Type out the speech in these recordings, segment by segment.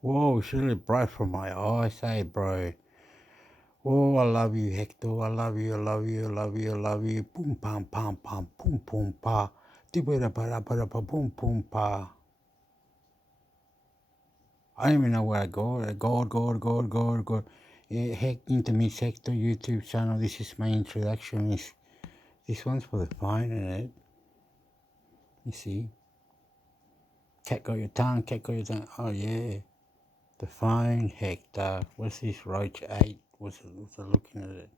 Whoa, it's really bright from my eyes, hey, bro. Oh, I love you, Hector. I love you, I love you, I love you, I love you. Boom, pam, pam, pam, boom, boom, pa. Dibba, ba, ba, ba, boom, boom, pa. I don't even know where I go. God. Heck, into me sector YouTube channel. This is my introduction. This one's for the fine, isn't it? You see? Cat got your tongue, cat got your tongue. Oh, yeah. The phone, Hector. What's this? Roach 8. What's it looking at it?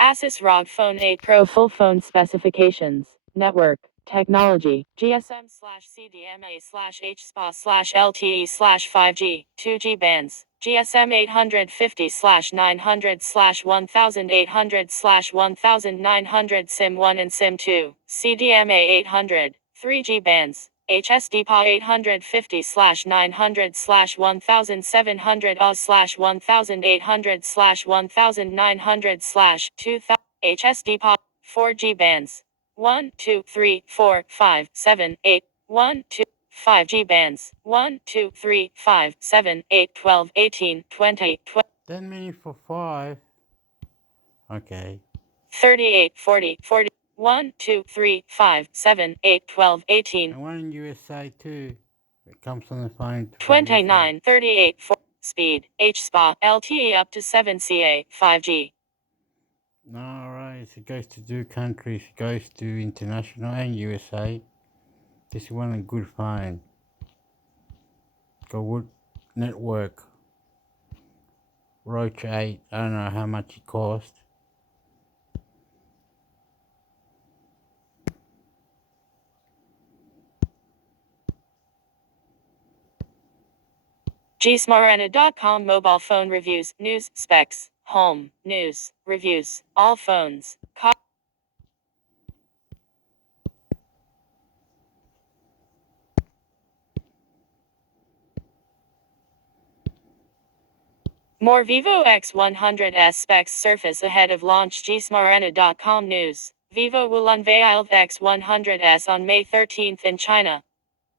Asus ROG Phone 8 Pro Full Phone Specifications. Network. Technology. GSM/CDMA/HSPA/LTE/5G. 2G bands. GSM 850/900/1800/1900 SIM 1 and SIM 2. CDMA 800. 3G bands. HSDPA 850/900/1700 Oz/1800/1900/2000 HSDPA 4G bands 1 2 3 4 5 7 8 1 2 5G bands 1 2 3 5 7 8 12 18 20 10 minutes for 5. Okay. 38 40 40 1 2 3 5 7 8 12 18 And one in USA too. It comes on the phone from USA. 29 38 4 speed HSPA LTE up to 7CA 5G. Alright, it goes to two countries. It goes to international and USA. This is one a good find. Go wood network. Roach 8. I don't know how much it cost. gsmarana.com mobile phone reviews, news, specs, home, news, reviews, all phones. More Vivo X100s specs surface ahead of launch. gsmarana.com news. Vivo will unveil the X100s on May 13th in China.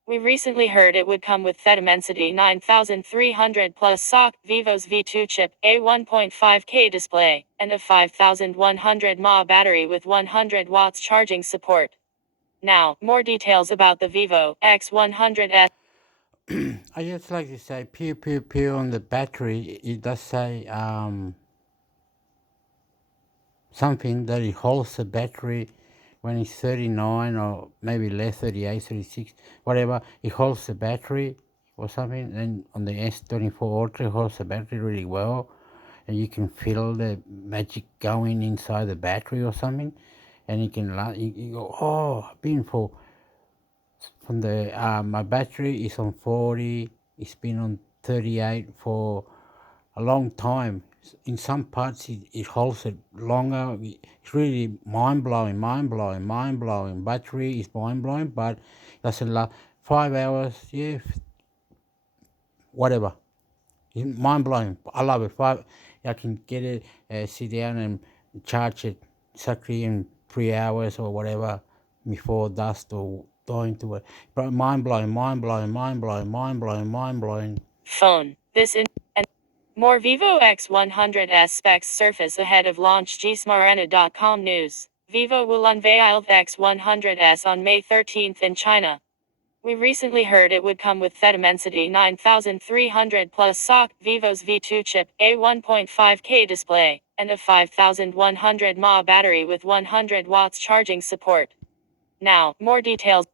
We recently heard it would come with Dimensity 9300 plus SoC, Vivo's V2 chip, a 1.5K display, and a 5100 mAh battery with 100 watts charging support. Now, more details about the Vivo X100s. I just like to say pew on the battery. It does say something that it holds the battery when it's 39 or maybe less, 38, 36, whatever. It holds the battery or something. And on the S24 Ultra, it holds the battery really well. And you can feel the magic going inside the battery or something. And you go, oh, beautiful. From the my battery is on 40. It's been on 38 for a long time. In some parts, it holds it longer. It's really mind blowing. Battery is mind blowing, but it doesn't last 5 hours. Yeah, whatever. It's mind blowing. I love it. I can get it, sit down and charge it exactly in 3 hours or whatever before dust or going to it. But mind blowing. Phone. And more Vivo X100s specs surface ahead of launch. gsmarana.com news. Vivo will unveil the X100s on May 13th in China. We recently heard it would come with Dimensity 9300 plus SoC, Vivo's V2 chip, a 1.5K display, and a 5100 mAh battery with 100 watts charging support. Now, more details.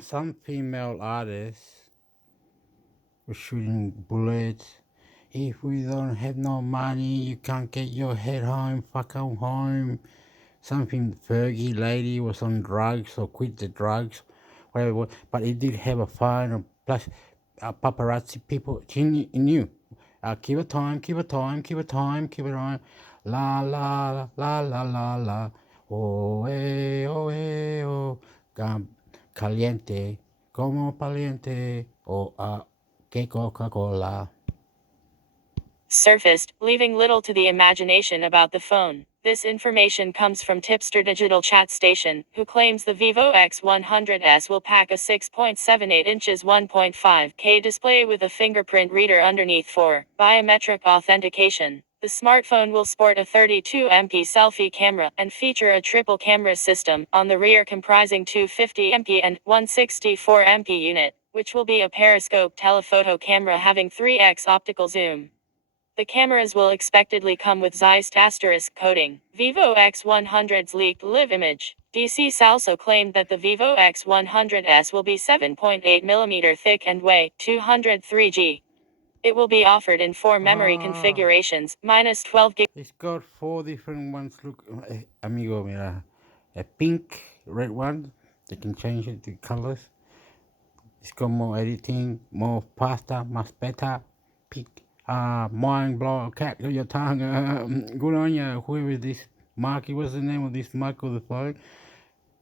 Some female artists were shooting bullets. If we don't have no money, you can't get your head home. Fuck home. Something Fergie lady was on drugs or quit the drugs, whatever. But it did have a phone. Or plus, paparazzi people. She knew. Keep it time. La la la la la la. Oh eh oh. Caliente, como paliente. O que Coca-Cola. Surfaced, leaving little to the imagination about the phone. This information comes from Tipster Digital Chat Station, who claims the Vivo X100s will pack a 6.78 inches 1.5K display with a fingerprint reader underneath for biometric authentication. The smartphone will sport a 32MP selfie camera and feature a triple camera system on the rear comprising two 50MP and 164MP unit, which will be a periscope telephoto camera having 3x optical zoom. The cameras will expectedly come with Zeiss asterisk coating. Vivo X100's leaked live image. DC also claimed that the Vivo X100s will be 7.8mm thick and weigh 203 g. It will be offered in 4 memory Ah, configurations, minus 12 gig. it's got four different ones. Look, amigo, mira, a pink, red one. They can change it to colors. It's got more editing, more pasta, más better. Pink, mind blow, cat your tongue. Good on ya. Whoever is this Marky? What's the name of this Mark of the phone?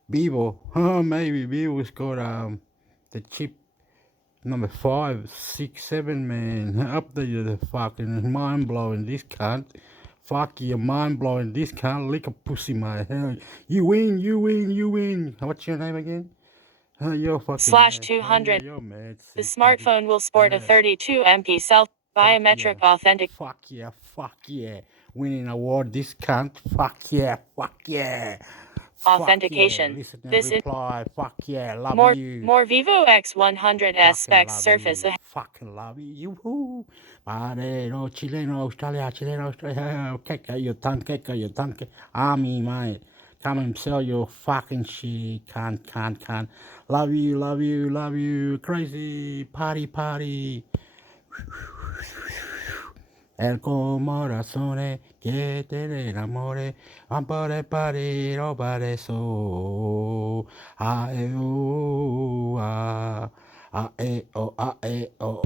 Vivo. Maybe Vivo's got the chip number 5, 6, 7, man. Up there, the fucking mind blowing. This cunt. Fuck you, mind blowing. This cunt. Lick a pussy, my hell. You win, you win, you win. What's your name again? You're fucking Slash mad. Yeah, 200. you're mad. The See, buddy. smartphone will sport a 32MP self Fuck yeah. biometric authentic Fuck yeah. Fuck yeah. Winning award this cunt. Fuck yeah. Fuck yeah. Fuck yeah. authentication. Listen and This is reply. Fuck yeah. Love more you. Vivo X100s Fucking specs love surface you. ahead. Fucking love you. Woohoo. Marero, chileno, Australia, chileno, Australia. Keka your tongue, keka your tongue. Army, mate. Come and sell your fucking shit. Can't. Love you, love you, love you. Crazy. Party, party. El corazón que te enamore, ampare pariro para eso. A e o a e o a e o,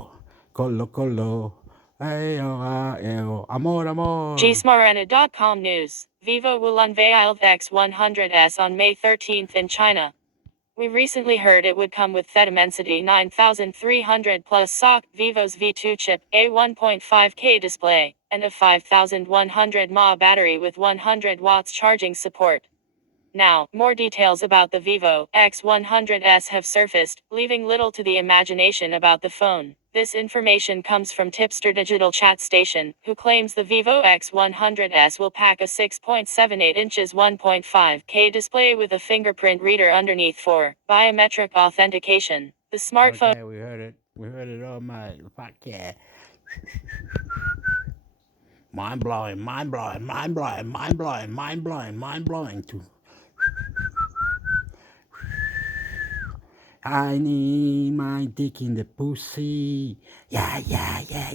colo, a e o, amor, amor. gsmarena.com news. Vivo will unveil the X100s on May 13th in China. We recently heard it would come with Dimensity 9300 plus SoC, Vivo's V2 chip, a 1.5K display, and a 5100 mAh battery with 100 watts charging support. Now, more details about the Vivo X100s have surfaced, leaving little to the imagination about the phone. This information comes from Tipster Digital Chat Station, who claims the Vivo X100s will pack a 6.78 inches 1.5K display with a fingerprint reader underneath for biometric authentication. The smartphone Okay, we heard it. We heard it all, mate. Fuck yeah. Mind blowing, mind blowing, mind blowing, mind blowing, mind blowing, mind blowing. I need my dick in the pussy. Yeah,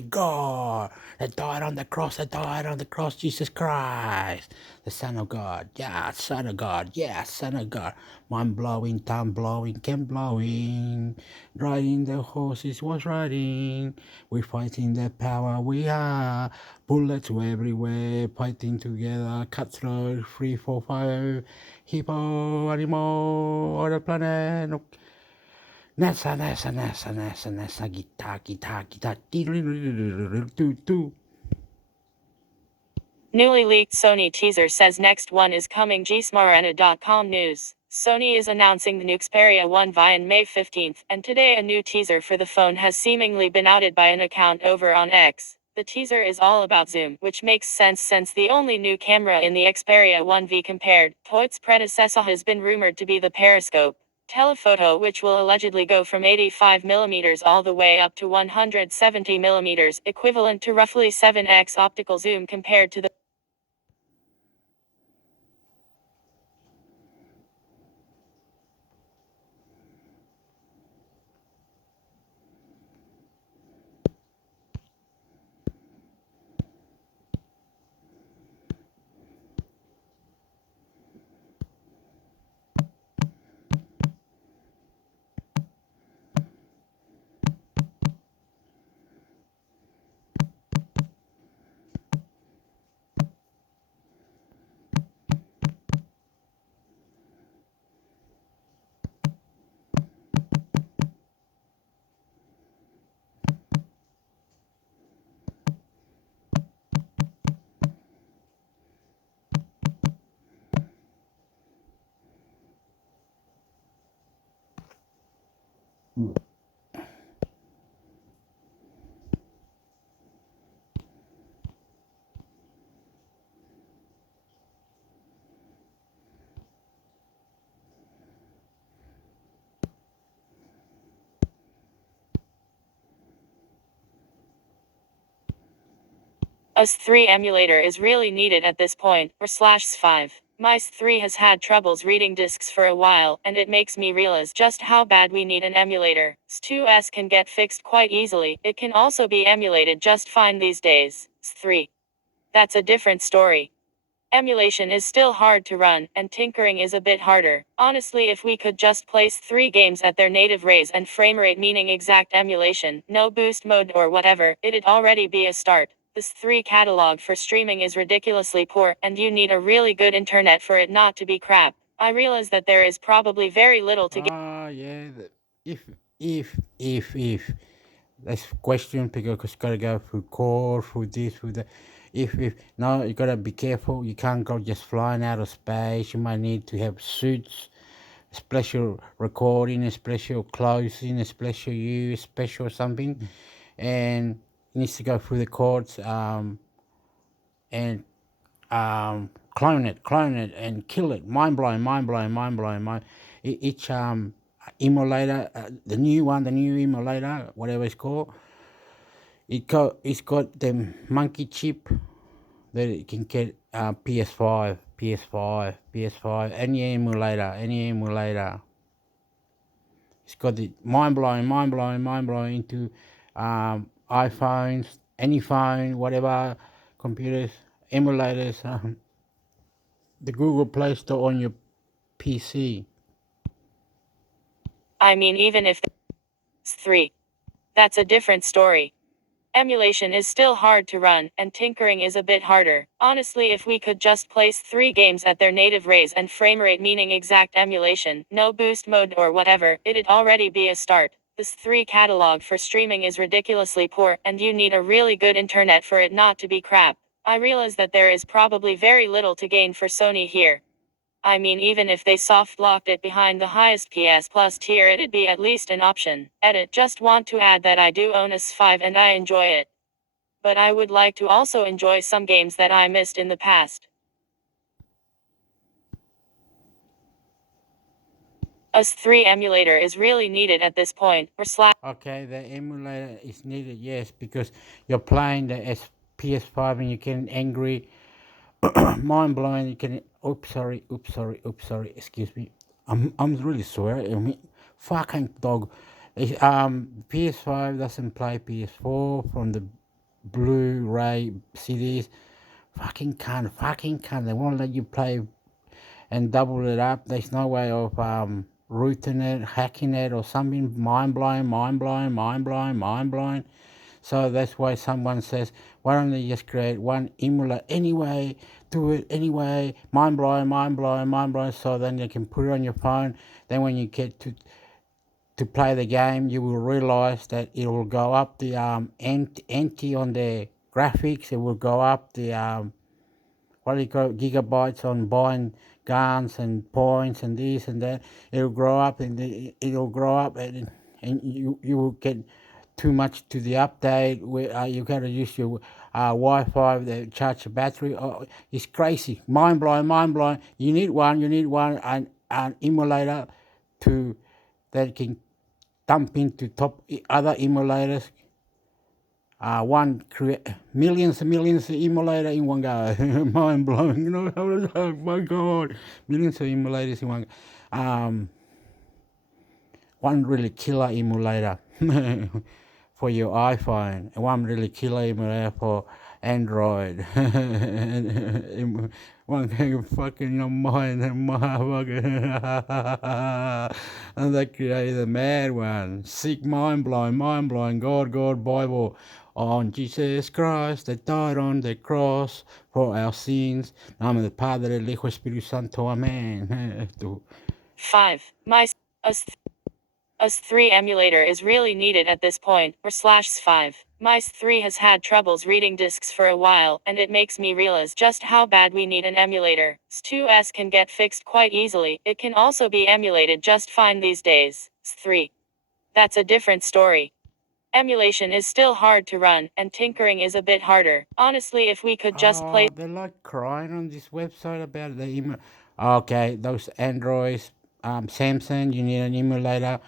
God. That died on the cross, Jesus Christ. The Son of God. Yeah, Son of God. Yeah, Son of God. Mind blowing, tongue blowing, can blowing. Riding the horses was riding. We're fighting the power we are. Bullets were everywhere, fighting together. Cutthroat, 3, 4, 5. Hippo, animal, on the planet. Nessa, guitar. Newly leaked Sony teaser says next one is coming. gsmarena.com news. Sony is announcing the new Xperia 1V on May 15th, and today a new teaser for the phone has seemingly been outed by an account over on X. The teaser is all about zoom, which makes sense since the only new camera in the Xperia 1V compared to its predecessor has been rumored to be the periscope telephoto, which will allegedly go from 85mm all the way up to 170mm, equivalent to roughly 7x optical zoom compared to the s3 emulator is really needed at this point, or slash s5. My s3 has had troubles reading disks for a while, and it makes me realize just how bad we need an emulator. S2s can get fixed quite easily, it can also be emulated just fine these days. S3. That's a different story. Emulation is still hard to run, and tinkering is a bit harder. Honestly, if we could just place 3 games at their native raise and framerate meaning exact emulation, no boost mode or whatever, it'd already be a start. This 3 catalog for streaming is ridiculously poor, and you need a really good internet for it not to be crap. I realize that there is probably very little to get. Ah, yeah. If that's question because it's gotta go through core, through this, through that. If no, you gotta be careful. You can't go just flying out of space. You might need to have suits, special recording, a special closing, a special use, special something, and it needs to go through the courts. And clone it, and kill it. Mind blowing, mind blowing, mind blowing. Each emulator, the new one, the new emulator, whatever it's called, it's got the monkey chip that it can get PS5, PS5, PS5, any emulator, any emulator. It's got the mind blowing, mind blowing, mind blowing into iPhones, any phone, whatever, computers, emulators. The Google Play Store on your PC. I mean, even if there's 3. That's a different story. Emulation is still hard to run, and tinkering is a bit harder. Honestly, if we could just place 3 games at their native raise and framerate meaning exact emulation, no boost mode or whatever, it'd already be a start. This 3 catalog for streaming is ridiculously poor, and you need a really good internet for it not to be crap. I realize that there is probably very little to gain for Sony here. I mean, even if they soft locked it behind the highest PS Plus tier, it'd be at least an option. Edit. Just want to add that I do own a S5 and I enjoy it. But I would like to also enjoy some games that I missed in the past. A S3 emulator is really needed at this point, or slash. Okay, the emulator is needed, yes, because you're playing the PS5 and you get angry, mind blowing. You can, oops, sorry, excuse me. I'm really sorry. I mean, fucking dog. PS5 doesn't play PS4 from the Blu-ray CDs. Fucking can't. They won't let you play and double it up. There's no way of rooting it, hacking it, or something. Mind blowing, mind blowing, mind blowing, mind blowing. So that's why someone says, why don't they just create one emulator anyway? Do it anyway. Mind blowing, mind blowing, mind blowing. So then you can put it on your phone. Then when you get to play the game, you will realize that it will go up the anti on the graphics. It will go up the what do you call it, gigabytes on buying guns and points and this and that. It'll grow up and it'll grow up and you will get too much to the update where you got to use your Wi-Fi to charge the battery. Oh, it's crazy, mind blowing, mind blowing. You need one an emulator to that can dump into top other emulators. One create millions and millions of emulator in one go. Mind blowing, you know. Oh my God, millions of emulators in one. One really killer emulator for your iPhone, and one really killer emulator for Android. One can fucking your mind and motherfucker. And they created a mad one. Sick, mind blowing, God, Bible. On Jesus Christ that died on the cross for our sins. Name del Padre, del Hijo, Espíritu Santo. Amen. 5. My S3 emulator is really needed at this point, or slash S5. My S3 has had troubles reading disks for a while, and it makes me realize just how bad we need an emulator. S2s can get fixed quite easily, it can also be emulated just fine these days. S3. That's a different story. Emulation is still hard to run, and tinkering is a bit harder. Honestly, if we could just play. They're like crying on this website about the email. Okay, those Androids, Samsung, you need an emulator.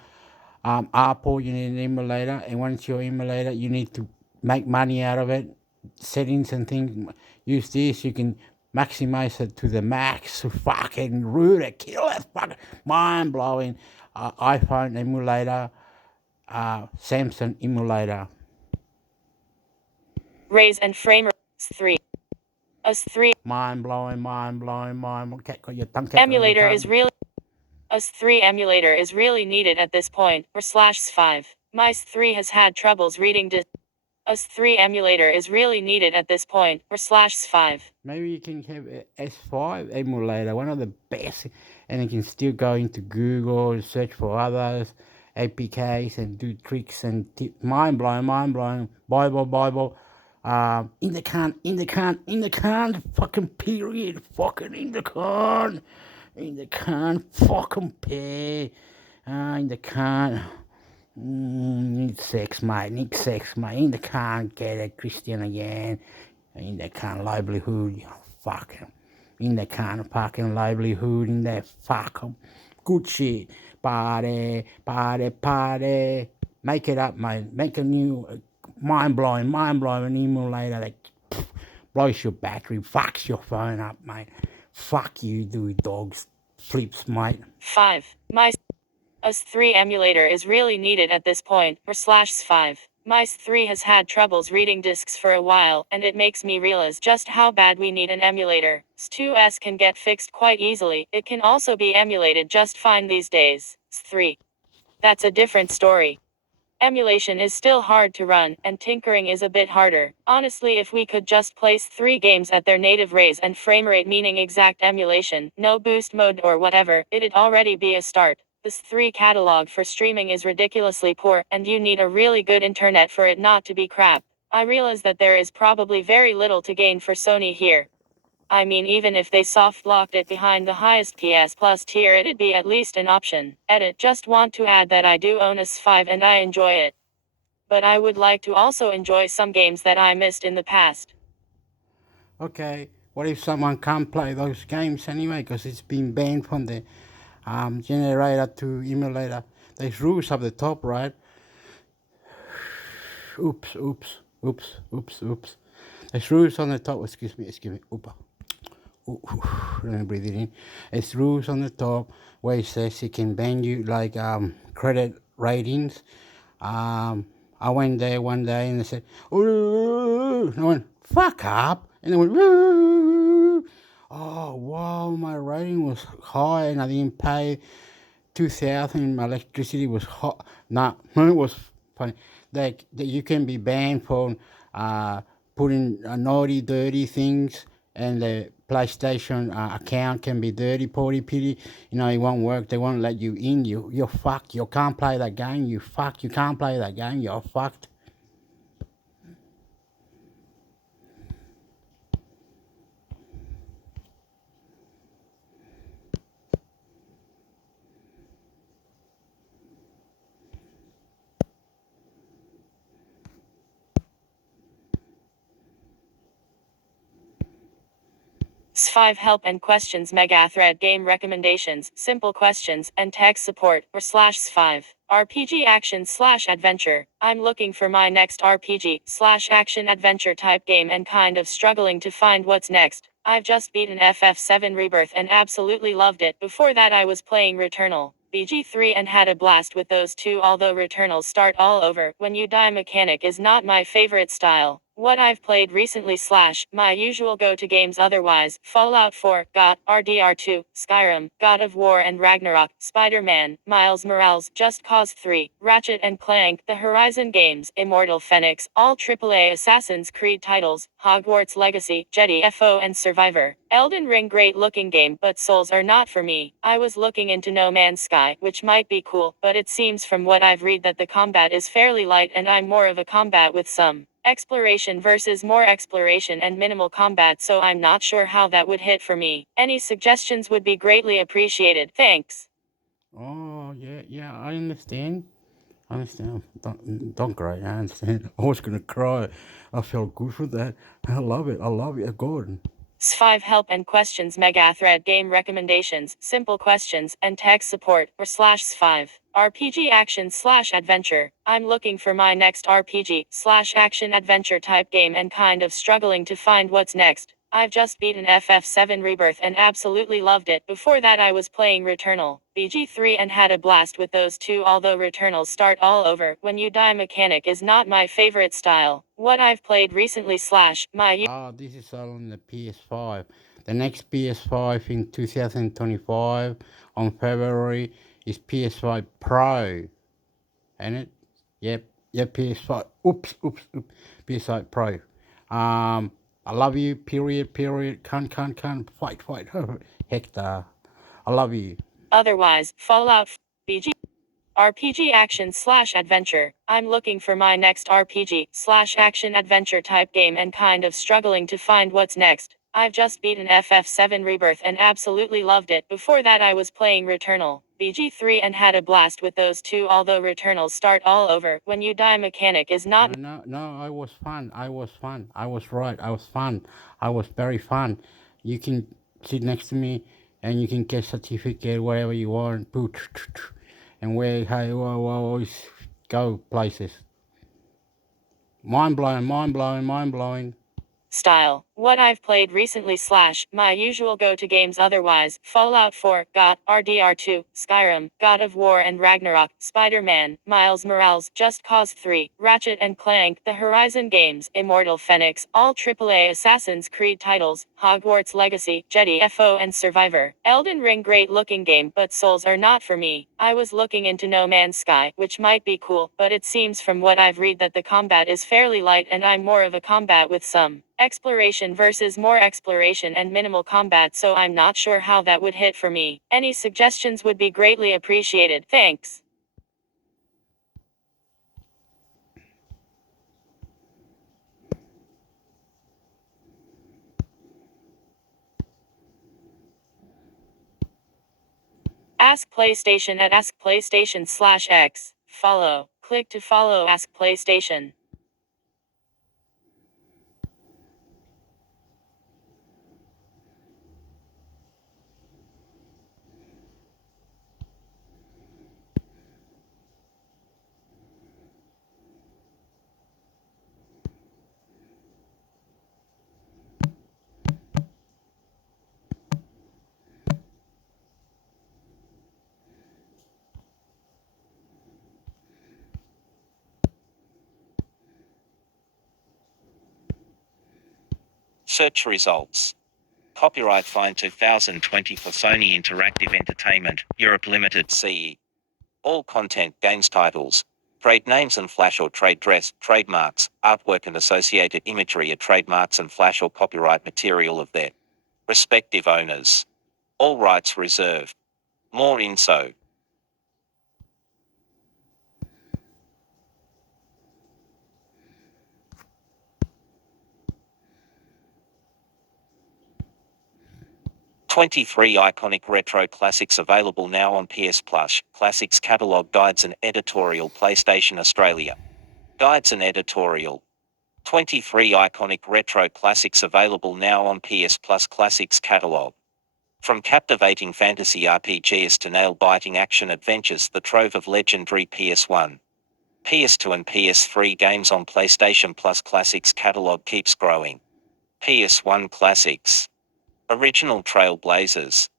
Apple, you need an emulator, and once your emulator, you need to make money out of it. settings and things. Use this, you can maximize it to the max. Fucking rude, it, kill it, fucking mind blowing. iPhone emulator, Samsung emulator. Raise and frame rates 3. S3 Mind blowing, mind blowing, mind. Cat got your tongue, cat got your emulator is tongue. really S3 emulator is really needed at this point, or /5. Mice 3 has had troubles reading S3 emulator is really needed at this point, or /5. Maybe you can have a S5 emulator, one of the best, and you can still go into Google, search for others, APKs, and do tricks and mind blowing, mind blowing. Bible. In the can, fucking period, fucking in the can, fucking pay, in the can. Need sex, mate. Need sex, mate. In the can, get it, Christian again. In the can, livelihood, you fucking. In the can, fucking livelihood, in that fucking good shit. Party, party, party. Make it up, mate. Make a new mind blowing emulator that blows your battery, fucks your phone up, mate. Fuck you, do dogs, flips, mate. 5. Mice S3 emulator is really needed at this point, or /5. Mice 3 has had troubles reading discs for a while, and it makes me realize just how bad we need an emulator. S2S can get fixed quite easily, it can also be emulated just fine these days. S3. That's a different story. Emulation is still hard to run, and tinkering is a bit harder. Honestly, if we could just place 3 games at their native raise and framerate, meaning exact emulation, no boost mode or whatever, it'd already be a start. This 3 catalog for streaming is ridiculously poor, and you need a really good internet for it not to be crap. I realize that there is probably very little to gain for Sony here. I mean, even if they soft locked it behind the highest PS Plus tier, it'd be at least an option. Edit, just want to add that I do own S5 and I enjoy it. But I would like to also enjoy some games that I missed in the past. Okay, what if someone can't play those games anyway because it's been banned from the generator to emulator? There's rules up the top, right? Oops. There's rules on the top. Excuse me. Oopa. Let me breathe it in. It's rules on the top where it says it can ban you like credit ratings. I went there one day and they said, "Ooh," and I went, "Fuck up," and they went, "Ooh." Oh wow, my rating was high and I didn't pay 2,000. My electricity was hot. Nah, it was funny. That you can be banned for putting naughty, dirty things, and the PlayStation account can be dirty, potty pity. It won't work. They won't let you in. You're fucked. You can't play that game. You fucked. You can't play that game. You're fucked. S5 help and questions Megathread game recommendations, simple questions, and tech support, or /S5. RPG action / adventure. I'm looking for my next RPG / action adventure type game and kind of struggling to find what's next. I've just beaten FF7 Rebirth and absolutely loved it. Before that I was playing Returnal, BG3 and had a blast with those two, although Returnal start all over when you die mechanic is not my favorite style. What I've played recently / my usual go-to games otherwise, Fallout 4, GOT, RDR2, Skyrim, God of War and Ragnarok, Spider-Man, Miles Morales, Just Cause 3, Ratchet and Clank, the Horizon games, Immortal Phoenix, all AAA Assassin's Creed titles, Hogwarts Legacy, Jedi FO and Survivor. Elden Ring, great looking game, but Souls are not for me. I was looking into No Man's Sky, which might be cool, but it seems from what I've read that the combat is fairly light and I'm more of a combat with some exploration versus more exploration and minimal combat, so I'm not sure how that would hit for me. Any suggestions would be greatly appreciated. Thanks. Oh yeah. I understand. Don't cry. I understand. I was gonna cry. I felt good for that. I love it, Gordon. S5 help and questions mega thread game recommendations, simple questions, and tech support, or /S5. RPG action / adventure. I'm looking for my next RPG / action adventure type game and kind of struggling to find what's next. I've just beaten FF7 Rebirth and absolutely loved it. Before that I was playing Returnal, BG3 and had a blast with those two, although Returnal start all over when you die mechanic is not my favorite style. What I've played recently / my This is all on the PS5. The next PS5 in 2025 on February is PS5 Pro. Ain't it? Yep, PS5. Oops. PS5 Pro. I love you, period. Can't. Fight. Hector. I love you. otherwise, Fallout BG RPG action / adventure. I'm looking for my next RPG / action adventure type game and kind of struggling to find what's next. I've just beaten FF7 Rebirth and absolutely loved it. Before that I was playing Returnal, BG3 and had a blast with those two, although Returnal start all over when you die mechanic is not. No, I was fun. I was right. I was fun. I was very fun. You can sit next to me and you can get certificate, whatever you want, and where, hey, always go places. Mind blowing. Style. What I've played recently / my usual go-to games otherwise, Fallout 4, GOT, RDR2, Skyrim, God of War and Ragnarok, Spider-Man, Miles Morales, Just Cause 3, Ratchet and Clank, The Horizon games, Immortal Phoenix, all AAA Assassin's Creed titles, Hogwarts Legacy, Jedi FO and Survivor, Elden Ring, great looking game, but Souls are not for me. I was looking into No Man's Sky, which might be cool, but it seems from what I've read that the combat is fairly light and I'm more of a combat with some exploration versus more exploration and minimal combat, so I'm not sure how that would hit for me. Any suggestions would be greatly appreciated. Thanks. Ask PlayStation at Ask PlayStation /X. Follow. Click to follow Ask PlayStation. Search results. Copyright Find 2020 for Sony Interactive Entertainment, Europe Limited CE. All content, games titles, trade names and flash or trade dress, trademarks, artwork and associated imagery are trademarks and flash or copyright material of their respective owners. All rights reserved. More info. "23 iconic retro classics available now on PS Plus, Classics Catalog Guides and Editorial PlayStation Australia. Guides and Editorial. 23 iconic retro classics available now on PS Plus Classics Catalog. From captivating fantasy RPGs to nail-biting action adventures, the trove of legendary PS1, PS2 and PS3 games on PlayStation Plus Classics Catalog keeps growing. PS1 Classics. Original Trailblazers.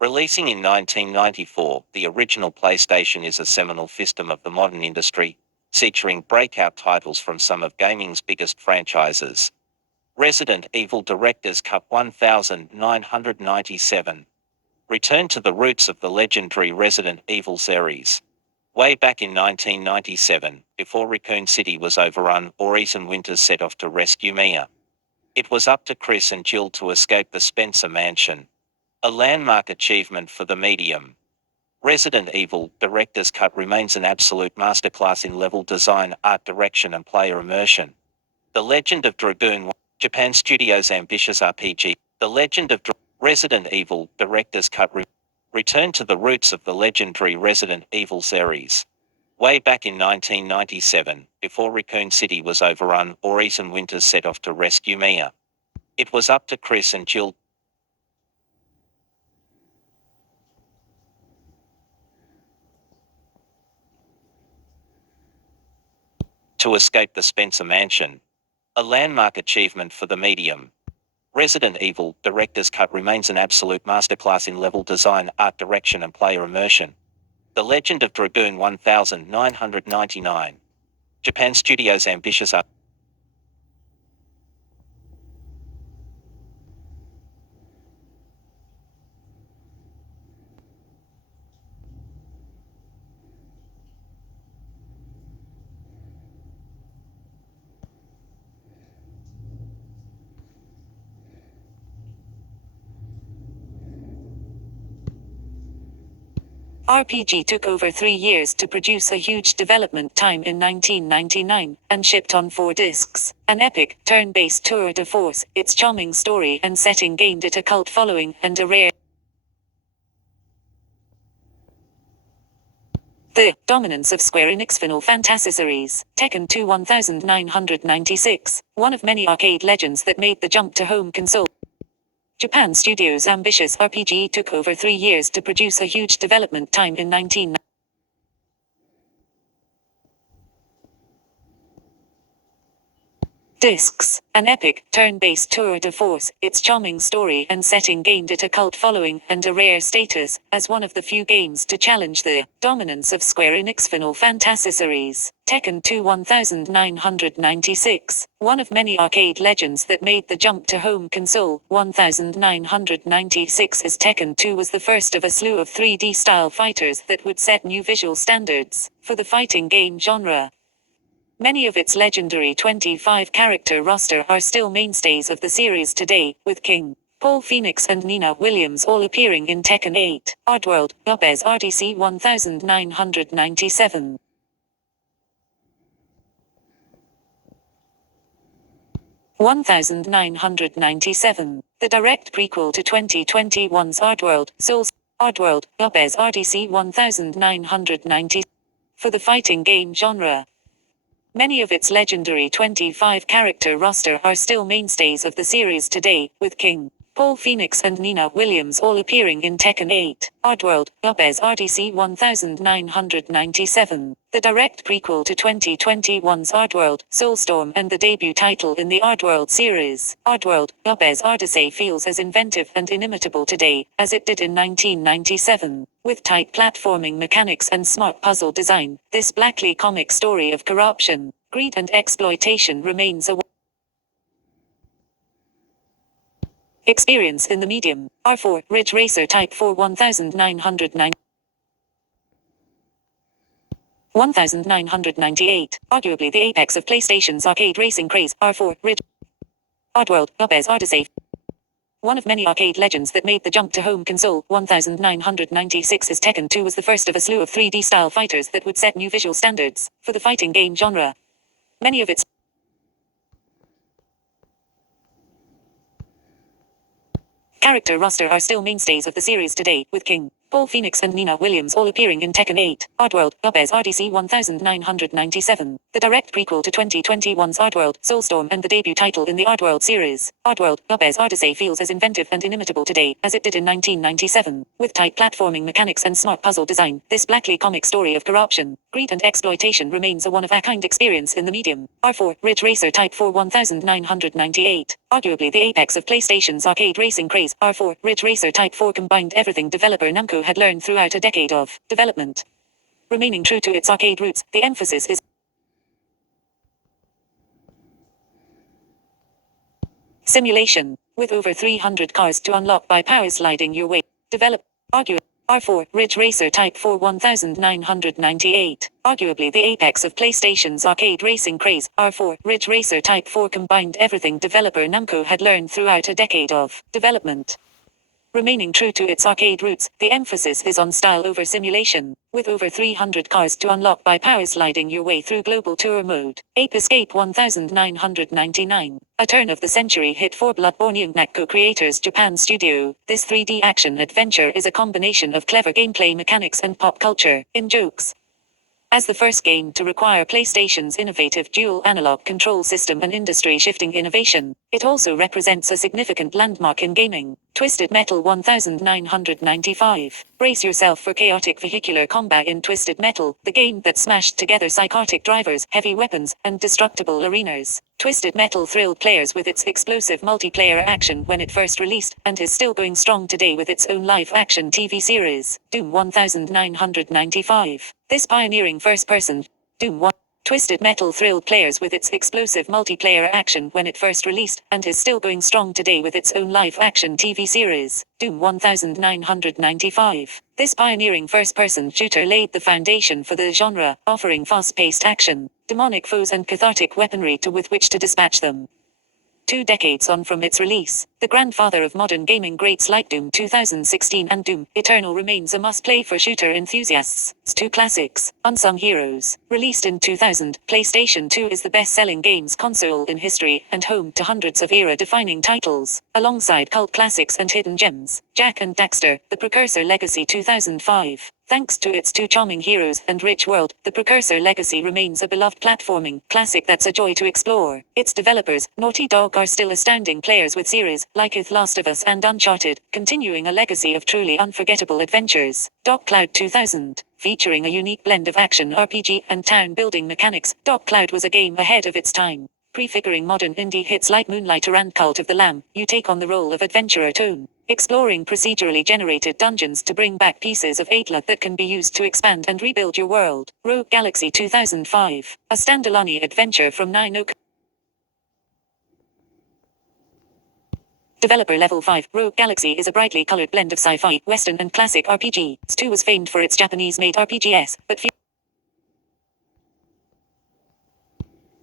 Releasing in 1994, the original PlayStation is a seminal fistum of the modern industry, featuring breakout titles from some of gaming's biggest franchises. Resident Evil Director's Cut 1997. Return to the roots of the legendary Resident Evil series. Way back in 1997, before Raccoon City was overrun or Ethan Winters set off to rescue Mia. It was up to Chris and Jill to escape the Spencer Mansion. A landmark achievement for the medium. Resident Evil Director's Cut remains an absolute masterclass in level design, art direction and player immersion. The Legend of Dragoon, Japan Studios' ambitious RPG. The Legend of Resident Evil Director's Cut returned to the roots of the legendary Resident Evil series. Way back in 1997, before Raccoon City was overrun or Ethan Winters set off to rescue Mia. It was up to Chris and Jill to escape the Spencer Mansion, a landmark achievement for the medium. Resident Evil Director's Cut remains an absolute masterclass in level design, art direction, and player immersion. The Legend of Dragoon 1999. Japan Studios' ambitious RPG took over 3 years to produce a huge development time in 1999, and shipped on 4 discs. An epic, turn-based tour de force, its charming story and setting gained it a cult following and a rare the dominance of Square Enix Final Fantasy series, Tekken 2 1996, one of many arcade legends that made the jump to home console. Japan Studios' ambitious RPG took over 3 years to produce a huge development time in 1990. Discs, an epic, turn-based tour de force, its charming story and setting gained it a cult following and a rare status, as one of the few games to challenge the dominance of Square Enix Final Fantasy series. Tekken 2 1996, one of many arcade legends that made the jump to home console. 1996 as Tekken 2 was the first of a slew of 3D-style fighters that would set new visual standards for the fighting game genre. Many of its legendary 25-character roster are still mainstays of the series today, with King, Paul Phoenix and Nina Williams all appearing in Tekken 8, Oddworld, Gabez RDC 1997. The direct prequel to 2021's Oddworld, Souls, Oddworld, Gabez RDC 1990. For the fighting game genre. Many of its legendary 25-character roster are still mainstays of the series today, with King, Paul Phoenix and Nina Williams all appearing in Tekken 8, Oddworld, Gabez RDC 1997. The direct prequel to 2021's Oddworld, Soulstorm and the debut title in the Oddworld series. Oddworld, Gabez Odyssey feels as inventive and inimitable today, as it did in 1997. With tight platforming mechanics and smart puzzle design, this blackly comic story of corruption, greed and exploitation remains a experience in the medium. R4, Ridge Racer Type 4 1909. 1998, arguably the apex of PlayStation's arcade racing craze. R4, Ridge. Oddworld, Gabez Odyssey. One of many arcade legends that made the jump to home console. 1996 as Tekken 2 was the first of a slew of 3D-style fighters that would set new visual standards for the fighting game genre. Many of its character roster are still mainstays of the series today, with King, Paul Phoenix and Nina Williams all appearing in Tekken 8, Oddworld, Gabez RDC 1997, the direct prequel to 2021's Oddworld, Soulstorm and the debut title in the Oddworld series. Oddworld, Gabez Odyssey feels as inventive and inimitable today, as it did in 1997. With tight platforming mechanics and smart puzzle design, this blackly comic story of corruption, greed and exploitation remains a one-of-a-kind experience in the medium. R4, Ridge Racer Type 4 1998, arguably the apex of PlayStation's arcade racing craze. R4, Ridge Racer Type 4 combined everything developer Namco had learned throughout a decade of development. Remaining true to its arcade roots, the emphasis is simulation, with over 300 cars to unlock by power sliding your way. Develop, argue, R4, Ridge Racer Type 4 1998, arguably the apex of PlayStation's arcade racing craze. R4, Ridge Racer Type 4 combined everything developer Namco had learned throughout a decade of development. Remaining true to its arcade roots, the emphasis is on style over simulation, with over 300 cars to unlock by power sliding your way through global tour mode. Ape Escape 1999, a turn-of-the-century hit for Bloodborne Namco creators Japan Studio. This 3D action adventure is a combination of clever gameplay mechanics and pop culture in jokes. As the first game to require PlayStation's innovative dual analog control system and industry-shifting innovation, it also represents a significant landmark in gaming. Twisted Metal 1995. Brace yourself for chaotic vehicular combat in Twisted Metal, the game that smashed together psychotic drivers, heavy weapons, and destructible arenas. Twisted Metal thrilled players with its explosive multiplayer action when it first released, and is still going strong today with its own live-action TV series, Doom 1995. This pioneering first-person, Doom 1. Twisted Metal thrilled players with its explosive multiplayer action when it first released, and is still going strong today with its own live-action TV series, Doom 1995. This pioneering first-person shooter laid the foundation for the genre, offering fast-paced action, demonic foes and cathartic weaponry with which to dispatch them. 2 decades on from its release, the grandfather of modern gaming greats like Doom 2016 and Doom Eternal remains a must-play for shooter enthusiasts. S2 classics, unsung heroes. Released in 2000, PlayStation 2 is the best-selling games console in history and home to hundreds of era-defining titles, alongside cult classics and hidden gems. Jak and Daxter, The Precursor Legacy 2005. Thanks to its 2 charming heroes and rich world, The Precursor Legacy remains a beloved platforming classic that's a joy to explore. Its developers, Naughty Dog, are still astounding players with series like The Last of Us and Uncharted, continuing a legacy of truly unforgettable adventures. Dark Cloud 2000. Featuring a unique blend of action RPG and town-building mechanics, Dark Cloud was a game ahead of its time. Prefiguring modern indie hits like Moonlighter and Cult of the Lamb, you take on the role of adventurer Tone, exploring procedurally generated dungeons to bring back pieces of Atla that can be used to expand and rebuild your world. Rogue Galaxy 2005, a standalone adventure from 9 Oak. Developer Level 5, Rogue Galaxy is a brightly colored blend of sci-fi, western and classic RPG. S2 was famed for its Japanese-made RPGs, but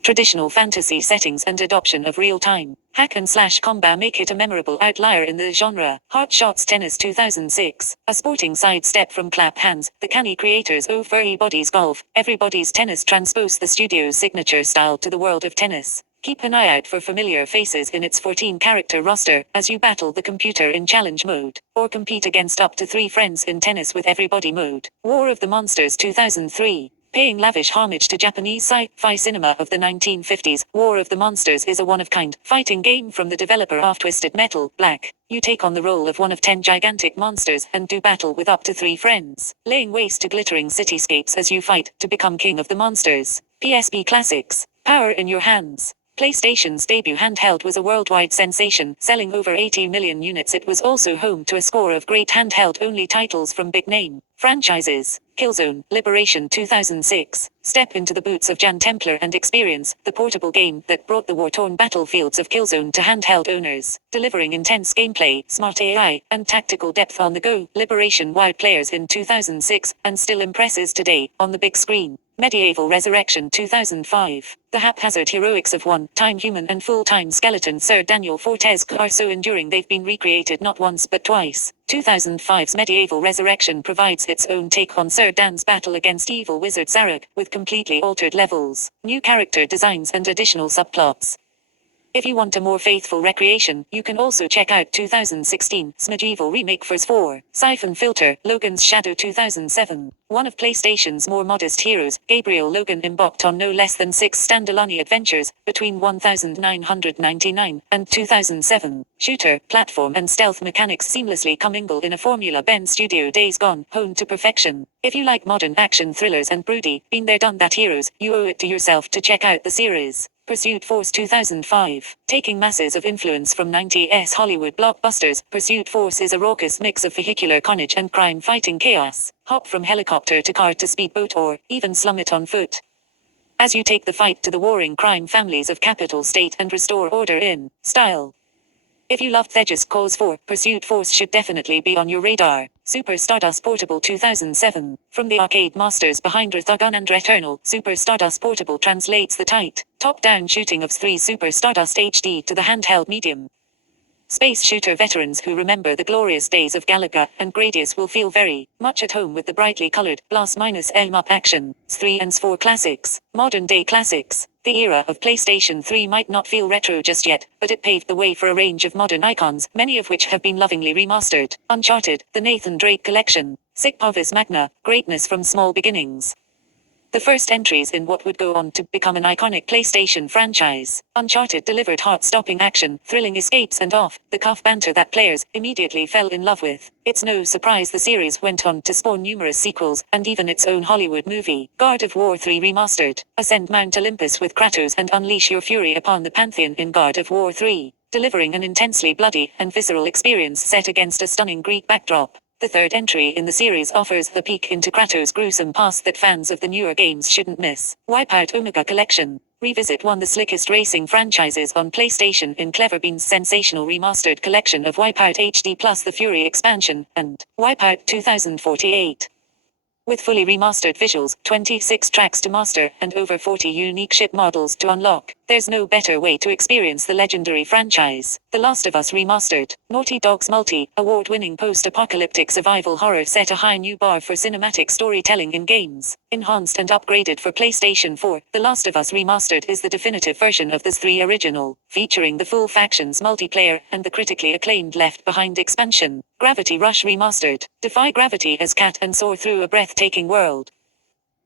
traditional fantasy settings and adoption of real-time hack-and-slash combat make it a memorable outlier in the genre. Heart Shots Tennis 2006, a sporting sidestep from Clap Hands, the canny creators of Everybody's Golf, Everybody's Tennis transpose the studio's signature style to the world of tennis. Keep an eye out for familiar faces in its 14-character roster as you battle the computer in challenge mode, or compete against up to 3 friends in tennis with Everybody mode. War of the Monsters 2003. Paying lavish homage to Japanese sci-fi cinema of the 1950s, War of the Monsters is a one-of-kind fighting game from the developer of Twisted Metal, Black. You take on the role of one of 10 gigantic monsters and do battle with up to 3 friends, laying waste to glittering cityscapes as you fight to become king of the monsters. PSP Classics, Power in Your Hands. PlayStation's debut handheld was a worldwide sensation, selling over 80 million units. It was also home to a score of great handheld-only titles from big-name franchises. Killzone, Liberation 2006. Step into the boots of Jan Templar and experience the portable game that brought the war-torn battlefields of Killzone to handheld owners, delivering intense gameplay, smart AI, and tactical depth on the go. Liberation wowed players in 2006, and still impresses today, on the big screen. Medieval Resurrection 2005. The haphazard heroics of one-time human and full-time skeleton Sir Daniel Fortes are so enduring they've been recreated not once but twice. 2005's Medieval Resurrection provides its own take on Sir Dan's battle against evil wizard Zarek, with completely altered levels, new character designs and additional subplots. If you want a more faithful recreation, you can also check out 2016's Medieval remake for s24. Siphon Filter, Logan's Shadow 2007. One of PlayStation's more modest heroes, Gabriel Logan embarked on no less than 6 standalone adventures, between 1999 and 2007. Shooter, platform and stealth mechanics seamlessly commingle in a formula Ben Studio Days Gone honed to perfection. If you like modern action thrillers and broody, been there done that heroes, you owe it to yourself to check out the series. Pursuit Force 2005. Taking masses of influence from 90s Hollywood blockbusters, Pursuit Force is a raucous mix of vehicular carnage and crime-fighting chaos. Hop from helicopter to car to speedboat or even slum it on foot, as you take the fight to the warring crime families of Capital State and restore order in style. If you loved Thetis Cause 4, Pursuit Force should definitely be on your radar. Super Stardust Portable 2007. From the arcade masters behind Rathagon and Returnal, Super Stardust Portable translates the tight, top-down shooting of S3 Super Stardust HD to the handheld medium. Space shooter veterans who remember the glorious days of Galaga and Gradius will feel very much at home with the brightly colored +-em-up action. S3 and S4 classics, modern-day classics. The era of PlayStation 3 might not feel retro just yet, but it paved the way for a range of modern icons, many of which have been lovingly remastered. Uncharted, the Nathan Drake Collection. Sic Parvis Magna, greatness from small beginnings. the first entries in what would go on to become an iconic PlayStation franchise. Uncharted delivered heart-stopping action, thrilling escapes and off-the-cuff banter that players immediately fell in love with. It's no surprise the series went on to spawn numerous sequels, and even its own Hollywood movie, God of War 3 Remastered. Ascend Mount Olympus with Kratos and unleash your fury upon the Pantheon in God of War 3, delivering an intensely bloody and visceral experience set against a stunning Greek backdrop. The third entry in the series offers the peek into Kratos' gruesome past that fans of the newer games shouldn't miss. Wipeout Omega Collection. Revisit one of the slickest racing franchises on PlayStation in Clever Beans' sensational remastered collection of Wipeout HD plus the Fury expansion, and Wipeout 2048. With fully remastered visuals, 26 tracks to master, and over 40 unique ship models to unlock, there's no better way to experience the legendary franchise. The Last of Us Remastered. Naughty Dog's multi-award-winning post-apocalyptic survival horror set a high new bar for cinematic storytelling in games. Enhanced and upgraded for PlayStation 4, The Last of Us Remastered is the definitive version of the 3 original, featuring the full factions multiplayer and the critically acclaimed Left Behind expansion. Gravity Rush Remastered. Defy gravity as Cat and soar through a breathtaking world.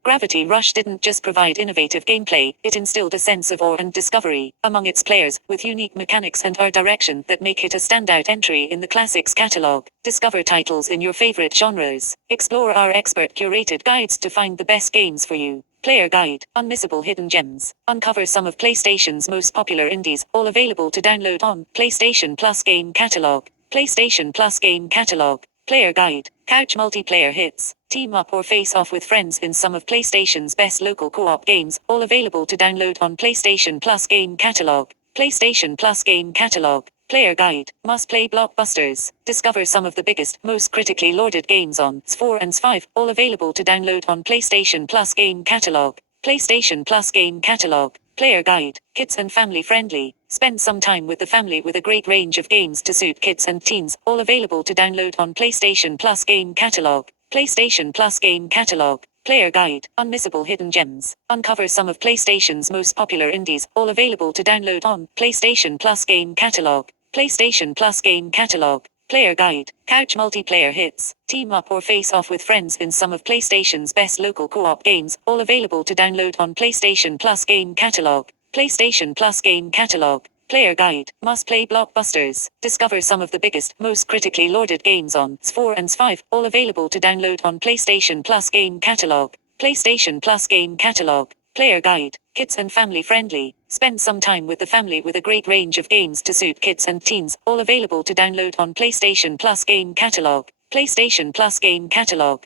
Gravity Rush didn't just provide innovative gameplay, it instilled a sense of awe and discovery among its players, with unique mechanics and art direction that make it a standout entry in the classics catalog. Discover titles in your favorite genres. Explore our expert-curated guides to find the best games for you. Player Guide, Unmissable Hidden Gems. Uncover some of PlayStation's most popular indies, all available to download on PlayStation Plus Game Catalog. PlayStation Plus Game Catalog. Player Guide. Couch multiplayer hits. Team up or face off with friends in some of PlayStation's best local co-op games, all available to download on PlayStation Plus Game Catalog. PlayStation Plus Game Catalog. Player Guide. Must-play blockbusters. Discover some of the biggest, most critically lauded games on s4 and s5, all available to download on PlayStation Plus Game Catalog. PlayStation Plus Game Catalog. Player Guide. Kids and family friendly. Spend some time with the family with a great range of games to suit kids and teens, all available to download on PlayStation Plus Game Catalog. PlayStation Plus Game Catalog. Player Guide. Unmissable Hidden Gems. Uncover some of PlayStation's most popular indies, all available to download on PlayStation Plus Game Catalog. PlayStation Plus Game Catalog. Player Guide. Couch multiplayer hits. Team up or face off with friends in some of PlayStation's best local co-op games, all available to download on PlayStation Plus Game Catalog. PlayStation Plus Game Catalog. Player Guide. Must-play blockbusters. Discover some of the biggest, most critically lauded games on s4 and s5, all available to download on PlayStation Plus Game Catalog. PlayStation Plus Game Catalog. Player Guide. Kids and family friendly. Spend some time with the family with a great range of games to suit kids and teens, all available to download on PlayStation Plus Game Catalog. PlayStation Plus Game Catalog.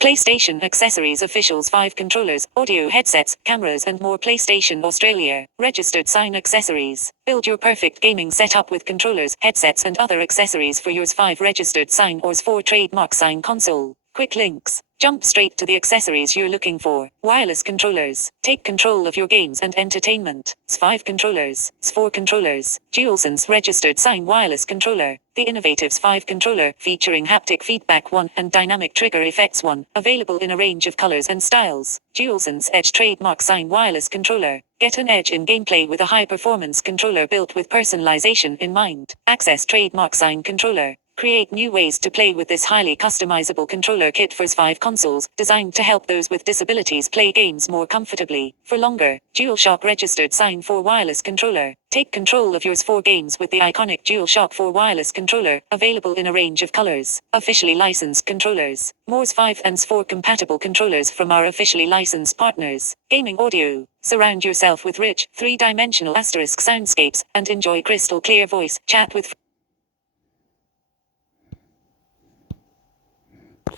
PlayStation Accessories Officials 5 controllers, audio headsets, cameras and more. PlayStation Australia. Registered Sign Accessories. Build your perfect gaming setup with controllers, headsets and other accessories for your S5 registered sign or S4 trademark sign console. Quick links. Jump straight to the accessories you're looking for. Wireless controllers. Take control of your games and entertainment. S5 controllers. S4 controllers. DualSense registered sign wireless controller. The innovative S5 controller, featuring haptic feedback 1 and dynamic trigger effects 1, available in a range of colors and styles. DualSense Edge trademark sign wireless controller. Get an edge in gameplay with a high-performance controller built with personalization in mind. Access trademark sign controller. Create new ways to play with this highly customizable controller kit for s5 consoles, designed to help those with disabilities play games more comfortably, for longer. DualShock registered s4 wireless controller. Take control of your s4 games with the iconic DualShock 4 wireless controller, available in a range of colors. Officially licensed controllers. More s5 and s4 compatible controllers from our officially licensed partners. Gaming audio. Surround yourself with rich, three-dimensional asterisk soundscapes, and enjoy crystal clear voice chat with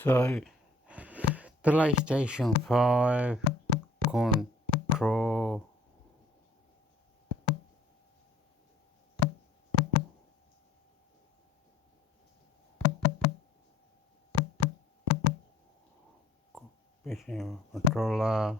So, PlayStation 5 control. Controller.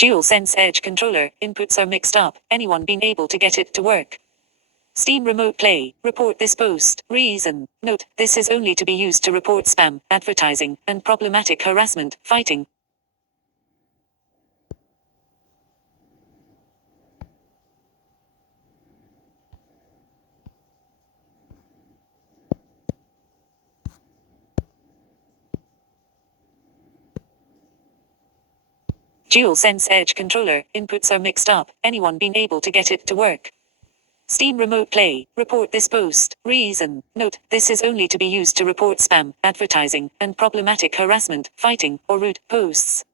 DualSense Edge controller. Inputs are mixed up. Anyone been able to get it to work? Steam Remote Play. Report this post. Reason. Note, this is only to be used to report spam, advertising, and problematic harassment, fighting. DualSense Edge controller. Inputs are mixed up. Anyone been able to get it to work? Steam Remote Play. Report this post. Reason. Note, this is only to be used to report spam, advertising, and problematic harassment, fighting, or rude posts.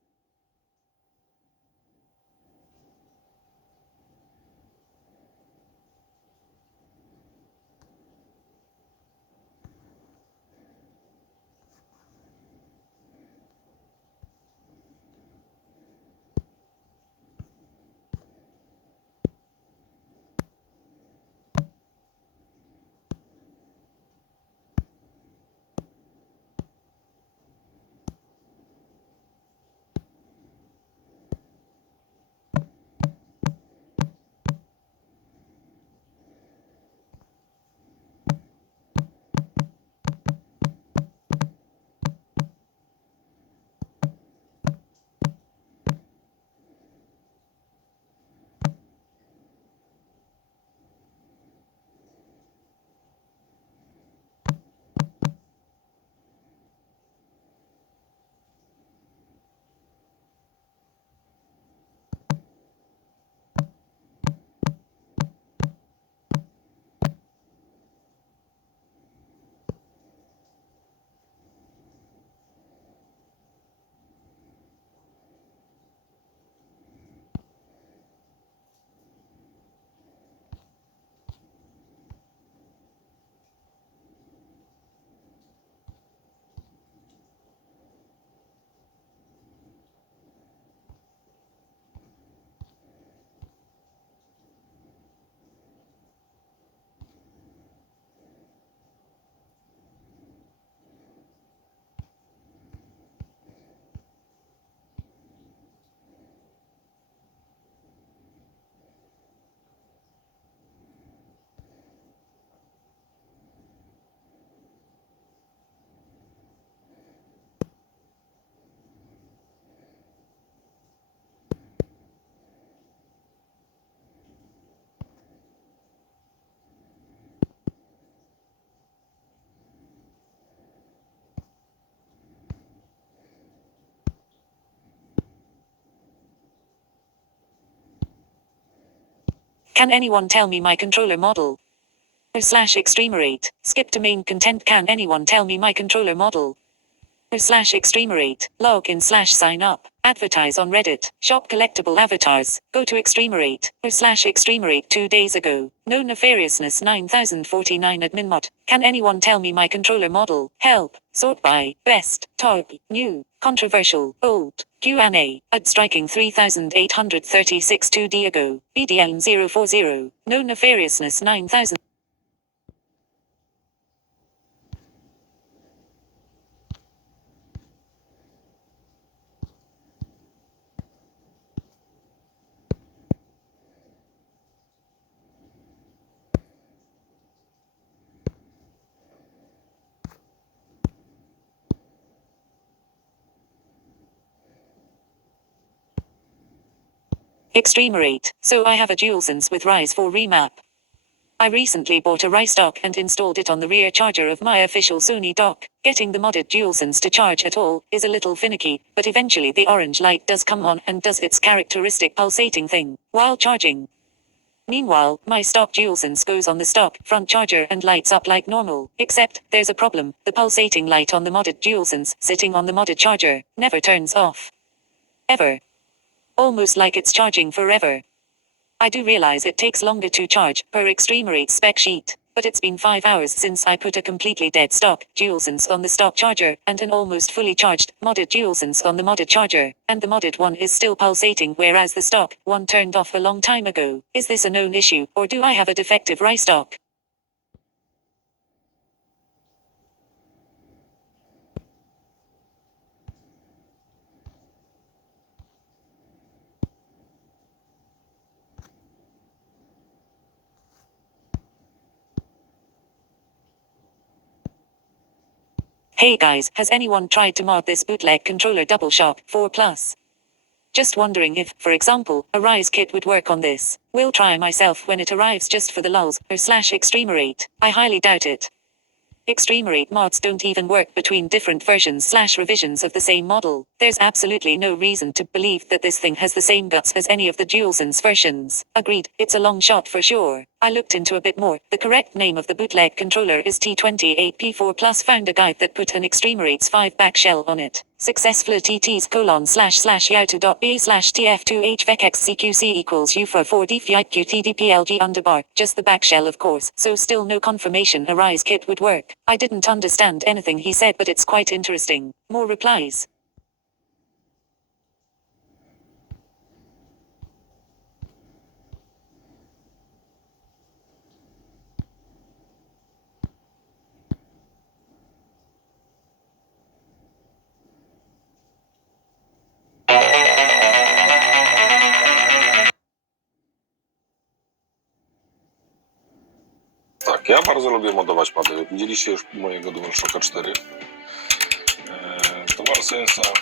Can anyone tell me my controller model? / extremerate. Skip to main content. Can anyone tell me my controller model? / extremerate. Log in / sign up. Advertise on Reddit. Shop collectible avatars. Go to extremerate. / extremerate 2 days ago. No nefariousness 9049 admin mod. Can anyone tell me my controller model? Help. Sort by. Best. Top. New. Controversial. Old. Q&A. Ad striking 3836 2D ago. BDL 040. No nefariousness 9000. Extremerate. So I have a DualSense with Rise 4 remap. I recently bought a Rise dock and installed it on the rear charger of my official Sony dock. Getting the modded DualSense to charge at all is a little finicky, but eventually the orange light does come on and does its characteristic pulsating thing while charging. Meanwhile, my stock DualSense goes on the stock front charger and lights up like normal, except there's a problem. The pulsating light on the modded DualSense sitting on the modded charger never turns off. Ever. Almost like it's charging forever. I do realize it takes longer to charge, per Extremerate's spec sheet, but it's been 5 hours since I put a completely dead stock DualSense on the stock charger, and an almost fully charged, modded DualSense on the modded charger, and the modded one is still pulsating whereas the stock one turned off a long time ago. Is this a known issue, or do I have a defective Rise stock? Hey guys, has anyone tried to mod this bootleg controller DualShock 4 Plus? Just wondering if, for example, a Rise kit would work on this. Will try myself when it arrives just for the lulz, or / extremerate. I highly doubt it. Extremerate mods don't even work between different versions / revisions of the same model. There's absolutely no reason to believe that this thing has the same guts as any of the DualSense versions. Agreed, it's a long shot for sure. I looked into a bit more. The correct name of the bootleg controller is T28P4 Plus. Found a guide that put an Extremerate's 5 back shell on it. Successful TTs : //yauto.ba /tf2hvxcqc equals u for 4d qtdplg underbar. Just the back shell of course, so still no confirmation a Rise kit would work. I didn't understand anything he said, but it's quite interesting. More replies. Tak, ja bardzo lubię modować mody. Widzieliście już mojego DualShocka 4. DualSense'a.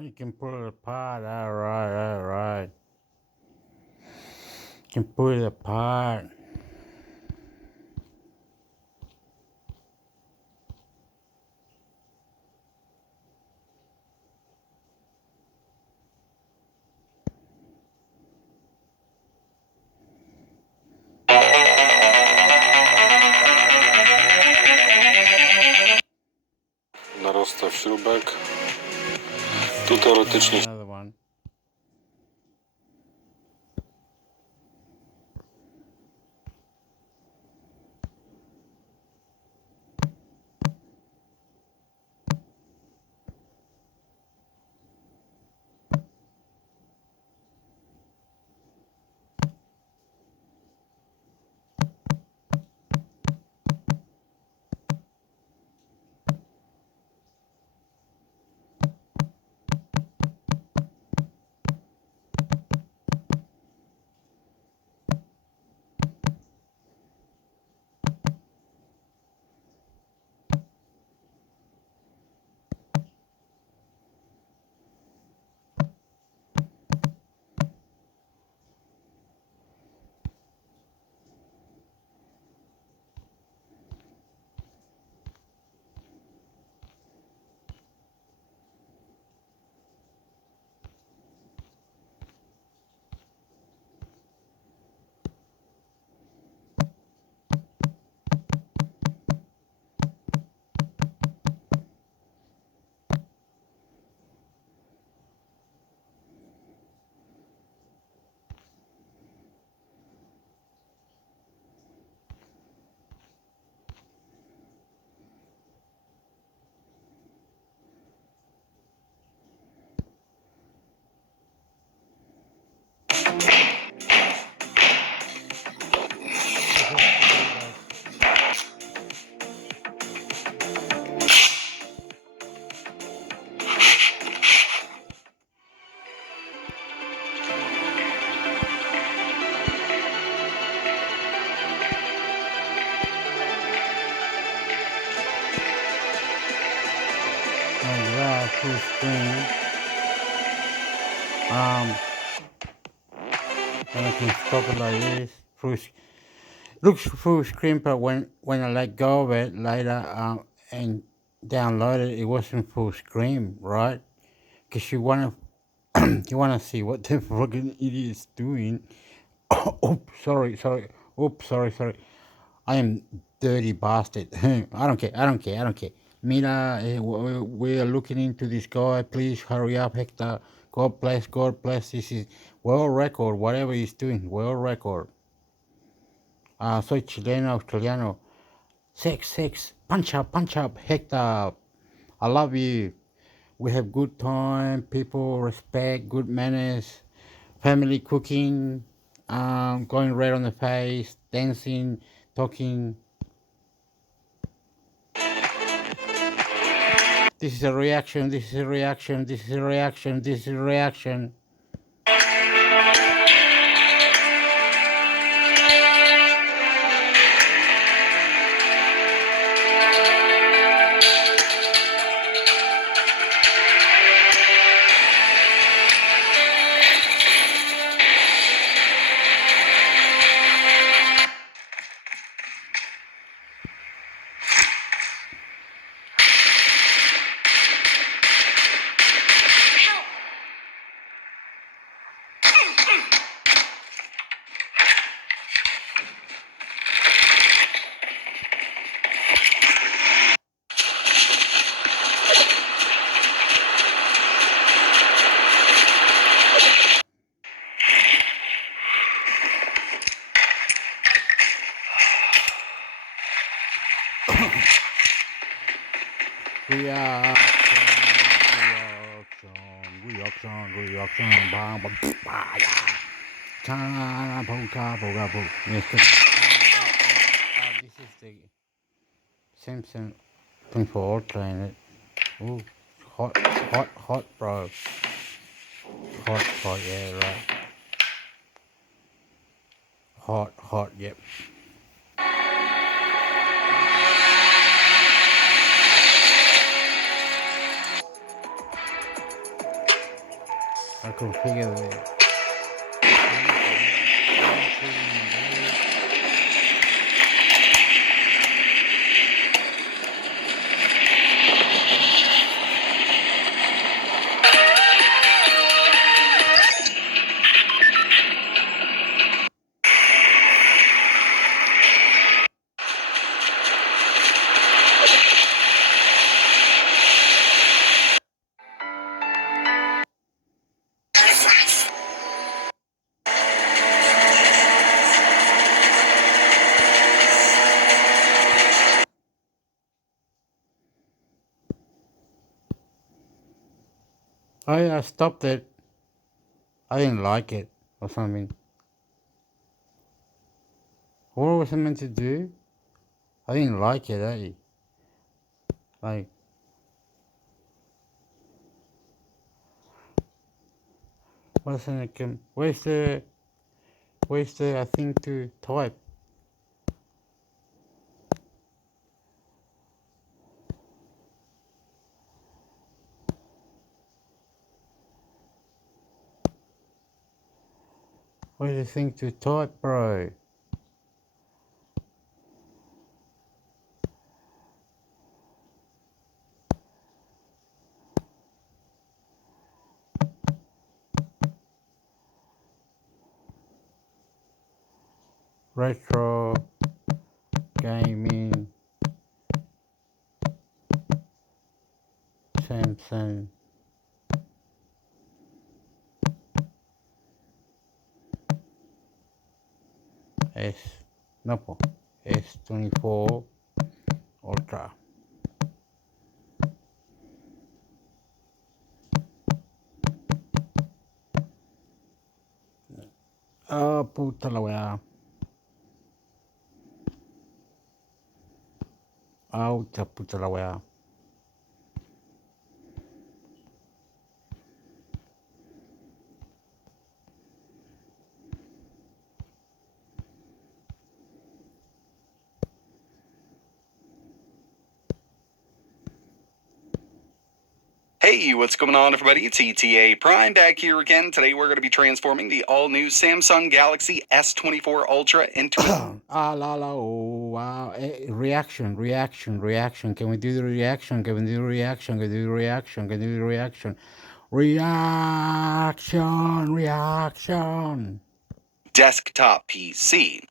You can pull it apart, alright. You can pull it apart. Na rozstaw śrubek. Tu teoretycznie Another one. full screen. And I can stop it like this. Looks full screen, but when I let go of it later and download it, it wasn't full screen, right? Because you wanna you wanna see what the fucking idiot's doing. Oops, sorry. Oops, sorry. I am dirty bastard. I don't care. Mira, we are looking into this guy. Please hurry up, Hector. God bless. This is world record, whatever he's doing, world record. Soy chileno, australiano. Sex. Punch up, Hector. I love you. We have good time, people, respect, good manners, family cooking, going red on the face, dancing, talking. This is a reaction. Reaction. Bang, bang, Yes, this is the Samsung 24 Ultra in it. Ooh, hot, bro. Hot, yeah, right. Hot, yep. I configure the I stopped it. I didn't like it or something. What was I meant to do? I didn't like it, eh? Like, what's in it? Where's the thing to type? Where's the thing to type, bro? Retro gaming Samsung S no S24 Ultra. Ah, puta la weá. Aucha, puta la weá. Hey, what's going on, everybody? It's ETA Prime back here again. Today we're going to be transforming the all-new Samsung Galaxy S24 Ultra into... Ah, la, la, oh, wow. Reaction. Can we do the reaction? Can we do the reaction? Can we do the reaction? Can we do the reaction? Reaction. desktop PC.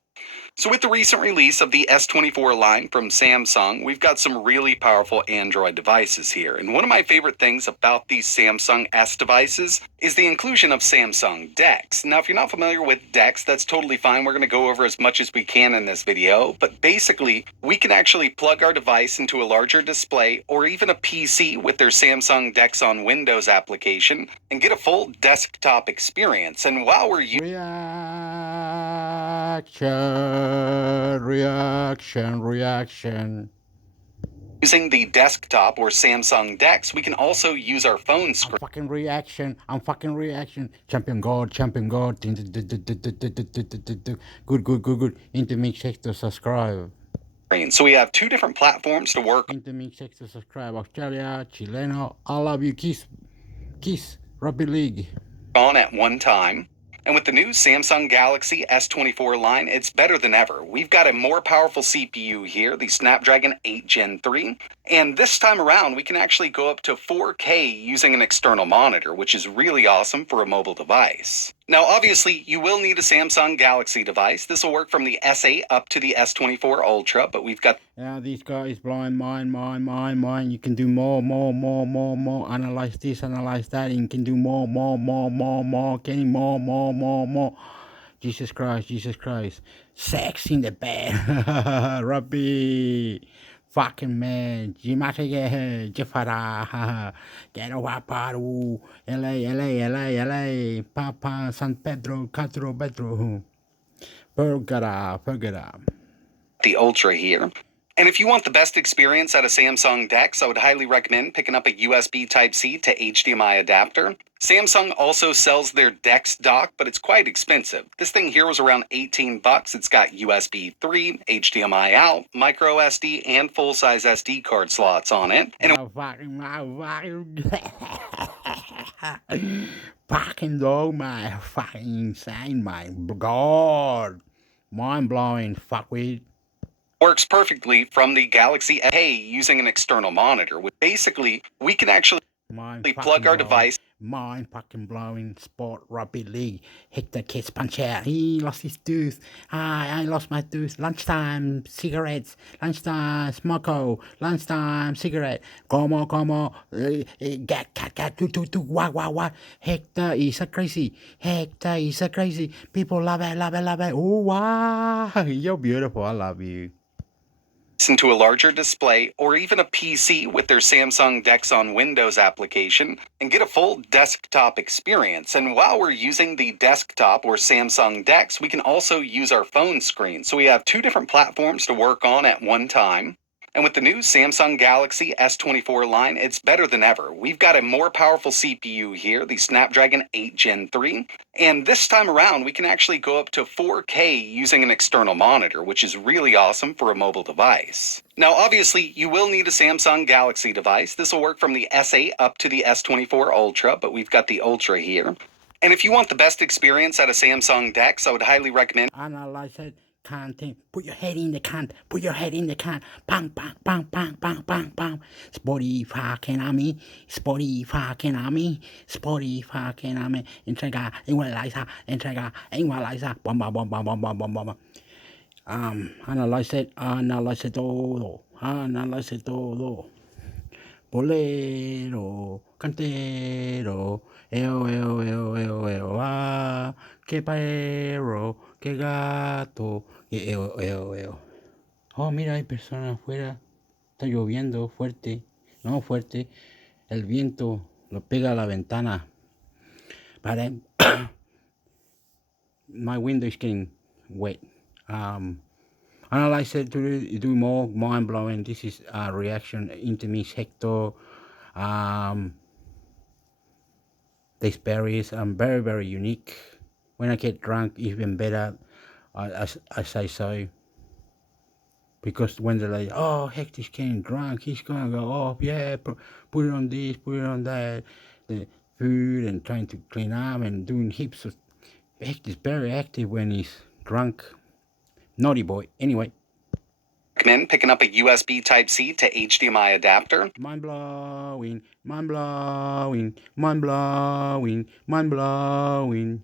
So with the recent release of the S24 line from Samsung, we've got some really powerful Android devices here. And one of my favorite things about these Samsung S devices is the inclusion of Samsung DeX. Now, if you're not familiar with DeX, that's totally fine. We're going to go over as much as we can in this video. But basically, we can actually plug our device into a larger display or even a PC with their Samsung DeX on Windows application and get a full desktop experience. And while we're Reaction. using the desktop or Samsung DeX, we can also use our phone screen. I'm fucking reaction. Champion God. Good. Intermix to subscribe. So we have two different platforms to work. Intermix to subscribe. Australia, Chileno. I love you. Kiss. Rugby League. On at one time. And with the new Samsung Galaxy S24 line, it's better than ever. We've got a more powerful CPU here, the Snapdragon 8 Gen 3. And this time around, we can actually go up to 4K using an external monitor, which is really awesome for a mobile device. Now, obviously, you will need a Samsung Galaxy device. This will work from the S8 up to the S24 Ultra, but we've got... Now, these guys blind mind. You can do more. Analyze this, analyze that. You can do more. Getting more. Jesus Christ. Sex in the bed. Rabbi. Fucking man. Jimate Jeffara. Get over Paru. LA. Papa San Pedro. Castro Pedro. Pergara. The Ultra here. And if you want the best experience out of Samsung DeX, I would highly recommend picking up a USB Type-C to HDMI adapter. Samsung also sells their DeX dock, but it's quite expensive. This thing here was around $18. It's got USB 3, HDMI out, micro SD, and full-size SD card slots on it. And fucking dog, my fucking insane, my God. Mind-blowing, fuckwit. Works perfectly from the Galaxy A using an external monitor. Basically, we can actually plug our device. Mind fucking blowing sport rugby league. Hector gets punched out. He lost his tooth. I lost my tooth. Lunchtime cigarettes. Lunchtime smoko. Lunchtime cigarette. Come on. Cat. What. Hector is a crazy. People love it. Oh wow. You're beautiful. I love you. Into a larger display or even a PC with their Samsung DeX on Windows application and get a full desktop experience. And while we're using the desktop or Samsung DeX, we can also use our phone screen. So we have two different platforms to work on at one time. And with the new Samsung Galaxy S24 line, it's better than ever. We've got a more powerful CPU here, the Snapdragon 8 Gen 3. And this time around, we can actually go up to 4K using an external monitor, which is really awesome for a mobile device. Now, obviously, you will need a Samsung Galaxy device. This will work from the S8 up to the S24 Ultra, but we've got the Ultra here. And if you want the best experience out of Samsung DeX, I would highly recommend... Analyze it. Content. Put your head in the can. Bang. Spotify can army. Entrega. Igualiza. Bomba. Analyze todo. Bolero. Cantero. Eo. Que perro. Que gato. Eo. Oh, mira, hay personas afuera. Está lloviendo fuerte. No fuerte. El viento lo pega a la ventana. But my window is getting wet. Analyze it to do more mind blowing. This is a reaction into me, Hector. These berries are very, very unique. When I get drunk, even better, as I say. Because when they're like, oh, Hector's getting drunk, he's going to go off, yeah, put it on this, put it on that, the food, and trying to clean up and doing heaps of... Hector's very active when he's drunk. Naughty boy. Anyway. Recommend picking up a USB Type-C to HDMI adapter. Mind-blowing, mind-blowing, mind-blowing, mind-blowing.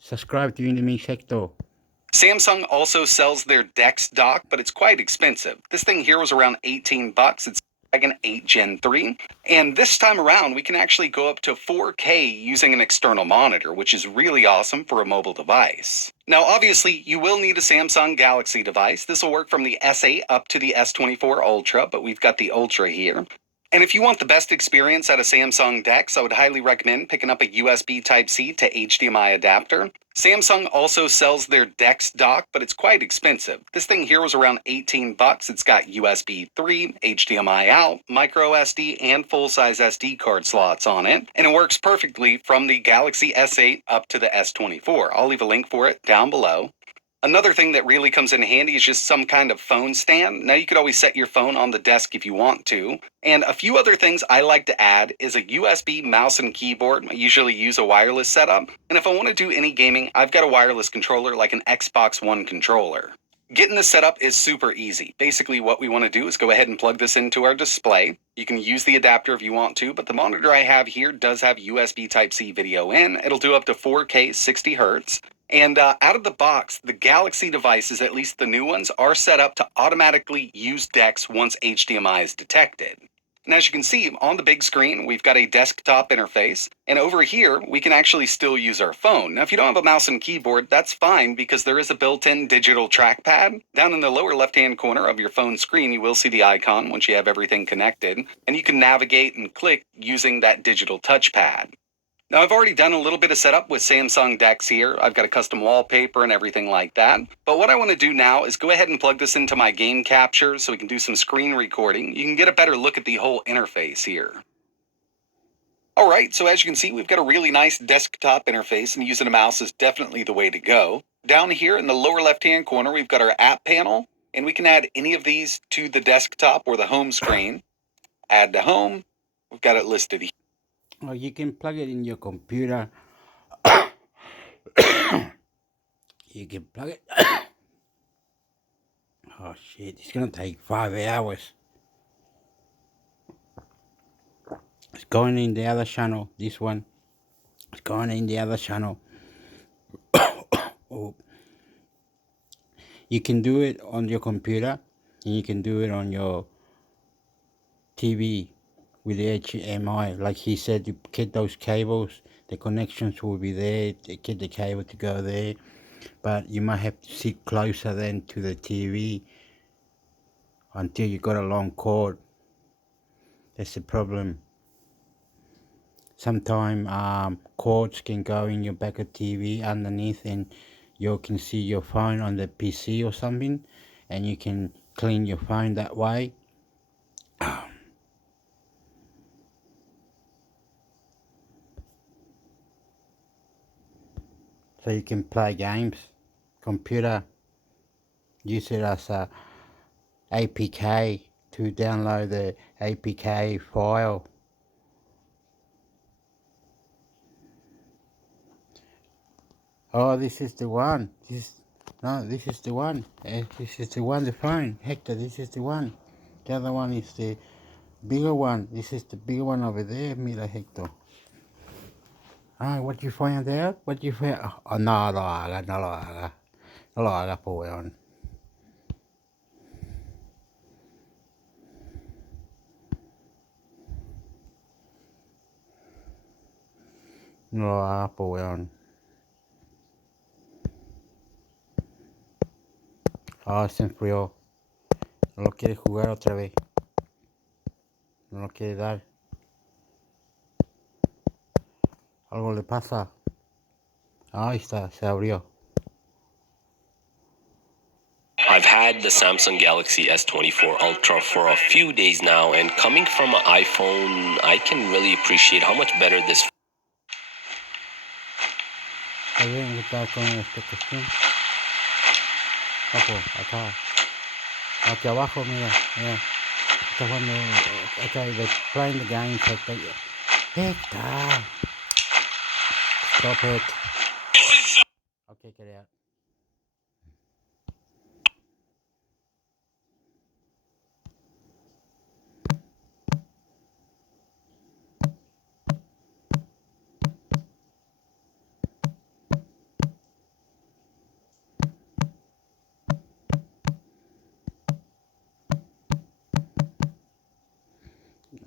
Subscribe to Indie Hector. Samsung also sells their DeX dock, but it's quite expensive. This thing here was around $18. It's Dragon 8 Gen 3. And this time around, we can actually go up to 4K using an external monitor, which is really awesome for a mobile device. Now, obviously, you will need a Samsung Galaxy device. This will work from the S8 up to the S24 Ultra, but we've got the Ultra here. And if you want the best experience at a Samsung DeX, I would highly recommend picking up a USB Type-C to HDMI adapter. Samsung also sells their DeX dock, but it's quite expensive. This thing here was around $18. It's got USB 3, HDMI out, micro SD, and full-size SD card slots on it, and it works perfectly from the Galaxy S8 up to the S24. I'll leave a link for it down below. Another thing that really comes in handy is just some kind of phone stand. Now you could always set your phone on the desk if you want to. And a few other things I like to add is a USB mouse and keyboard. I usually use a wireless setup. And if I want to do any gaming, I've got a wireless controller like an Xbox One controller. Getting this set up is super easy. Basically what we want to do is go ahead and plug this into our display. You can use the adapter if you want to, but the monitor I have here does have USB Type-C video in. It'll do up to 4K 60 Hertz. And out of the box, the Galaxy devices, at least the new ones, are set up to automatically use DeX once HDMI is detected. And as you can see, on the big screen, we've got a desktop interface. And over here, we can actually still use our phone. Now, if you don't have a mouse and keyboard, that's fine because there is a built-in digital trackpad. Down in the lower left-hand corner of your phone screen, you will see the icon once you have everything connected. And you can navigate and click using that digital touchpad. Now, I've already done a little bit of setup with Samsung DeX here. I've got a custom wallpaper and everything like that. But what I want to do now is go ahead and plug this into my game capture so we can do some screen recording. You can get a better look at the whole interface here. All right, so as you can see, we've got a really nice desktop interface, and using a mouse is definitely the way to go. Down here in the lower left-hand corner, we've got our app panel, and we can add any of these to the desktop or the home screen. Add to home. We've got it listed here. Or you can plug it in your computer. You can plug it. Oh shit, it's gonna take 5 hours. It's going in the other channel. This one. It's going in the other channel. Oh. You can do it on your computer, and you can do it on your TV with the HDMI. Like he said, you get those cables, the connections will be there, get the cable to go there, but you might have to sit closer then to the TV until you got a long cord. That's the problem. Sometimes cords can go in your back of TV underneath, and you can see your phone on the PC or something, and you can clean your phone that way. So you can play games, computer, use it as a APK to download the APK file. Oh, this is the one. This is the one. This is the one, the phone. Hector, this is the one. The other one is the bigger one. This is the bigger one over there, mira Hector. Ah, what you find out? What you find? Oh, no lo hagas, no lo hagas. No lo hagas, po weón. No lo hagas, po weón. Ah, se enfrió. No lo quiere jugar otra vez. No lo quiere dar. Algo le pasa. Ahí está, se abrió. I've had the Samsung Galaxy S24 Ultra for a few days now, and coming from an iPhone, I can really appreciate how much better this. Está bien, está con esta cuestión. Ojo, acá. Aquí abajo, mira, mira. Está jugando. Okay, they're playing the game. So they, Hector, stop it. Okay, get out.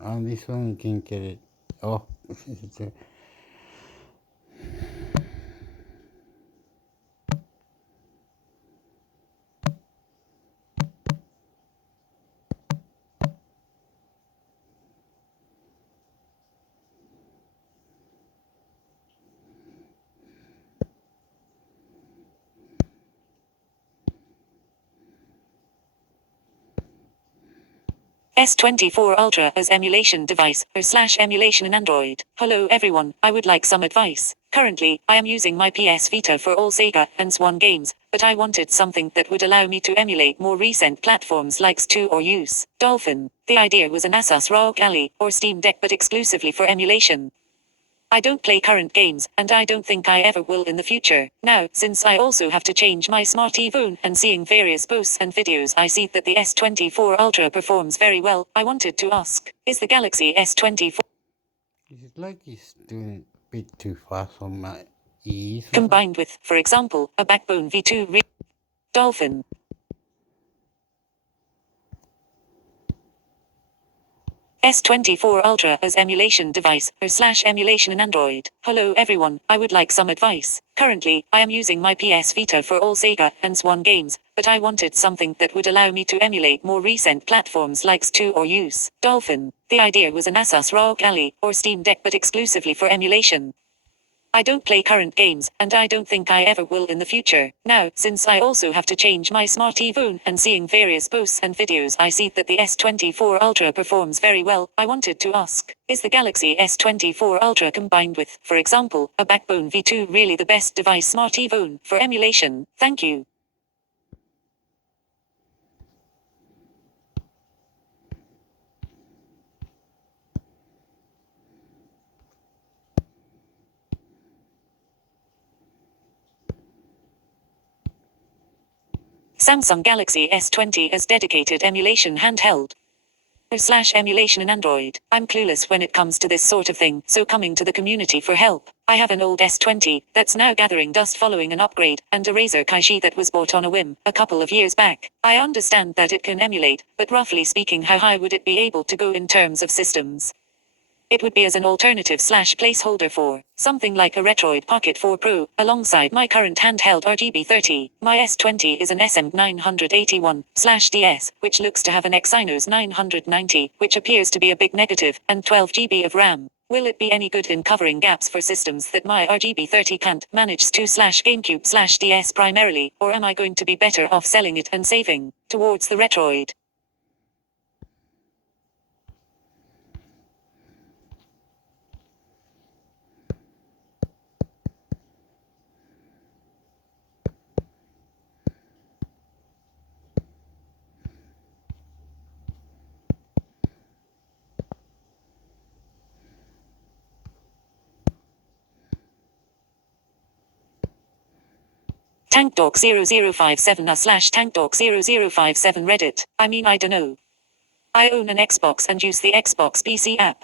On this one, you can get it. Oh, S24 Ultra as emulation device / emulation in Android. Hello everyone, I would like some advice. Currently, I am using my PS Vita for all Sega and s24 games, but I wanted something that would allow me to emulate more recent platforms like s2 or use Dolphin. The idea was an Asus ROG Ally or Steam Deck but exclusively for emulation. I don't play current games, and I don't think I ever will in the future. Now, since I also have to change my smart phone and seeing various posts and videos I see that the S24 Ultra performs very well, I wanted to ask, is the Galaxy S24 it's like he's doing a bit too fast on my ears. combined with, for example, a Backbone V2 Dolphin? S24 Ultra as emulation device / emulation in Android. Hello everyone, I would like some advice. Currently, I am using my PS Vita for all Sega and s24 games, but I wanted something that would allow me to emulate more recent platforms like s2 or use Dolphin. The idea was an Asus ROG Ally or Steam Deck but exclusively for emulation. I don't play current games, and I don't think I ever will in the future. Now, since I also have to change my smart phone and seeing various posts and videos I see that the S24 Ultra performs very well, I wanted to ask, is the Galaxy S24 Ultra combined with, for example, a Backbone V2 really the best device smart phone for emulation? Thank you. Samsung Galaxy S20 as dedicated emulation handheld / emulation in Android. I'm clueless when it comes to this sort of thing, so coming to the community for help. I have an old S20 that's now gathering dust following an upgrade, and a Razer Kishi that was bought on a whim a couple of years back. I understand that it can emulate, but roughly speaking, how high would it be able to go in terms of systems? It would be as an alternative / placeholder for something like a Retroid Pocket 4 Pro, alongside my current handheld RGB30. My S20 is an SM981/DS, which looks to have an Exynos 990, which appears to be a big negative, and 12 GB of RAM. Will it be any good in covering gaps for systems that my RGB30 can't manage S2 / GameCube / DS primarily, or am I going to be better off selling it and saving towards the Retroid? TankDog0057 / TankDog0057 Reddit. I mean, I dunno. I own an Xbox and use the Xbox PC app.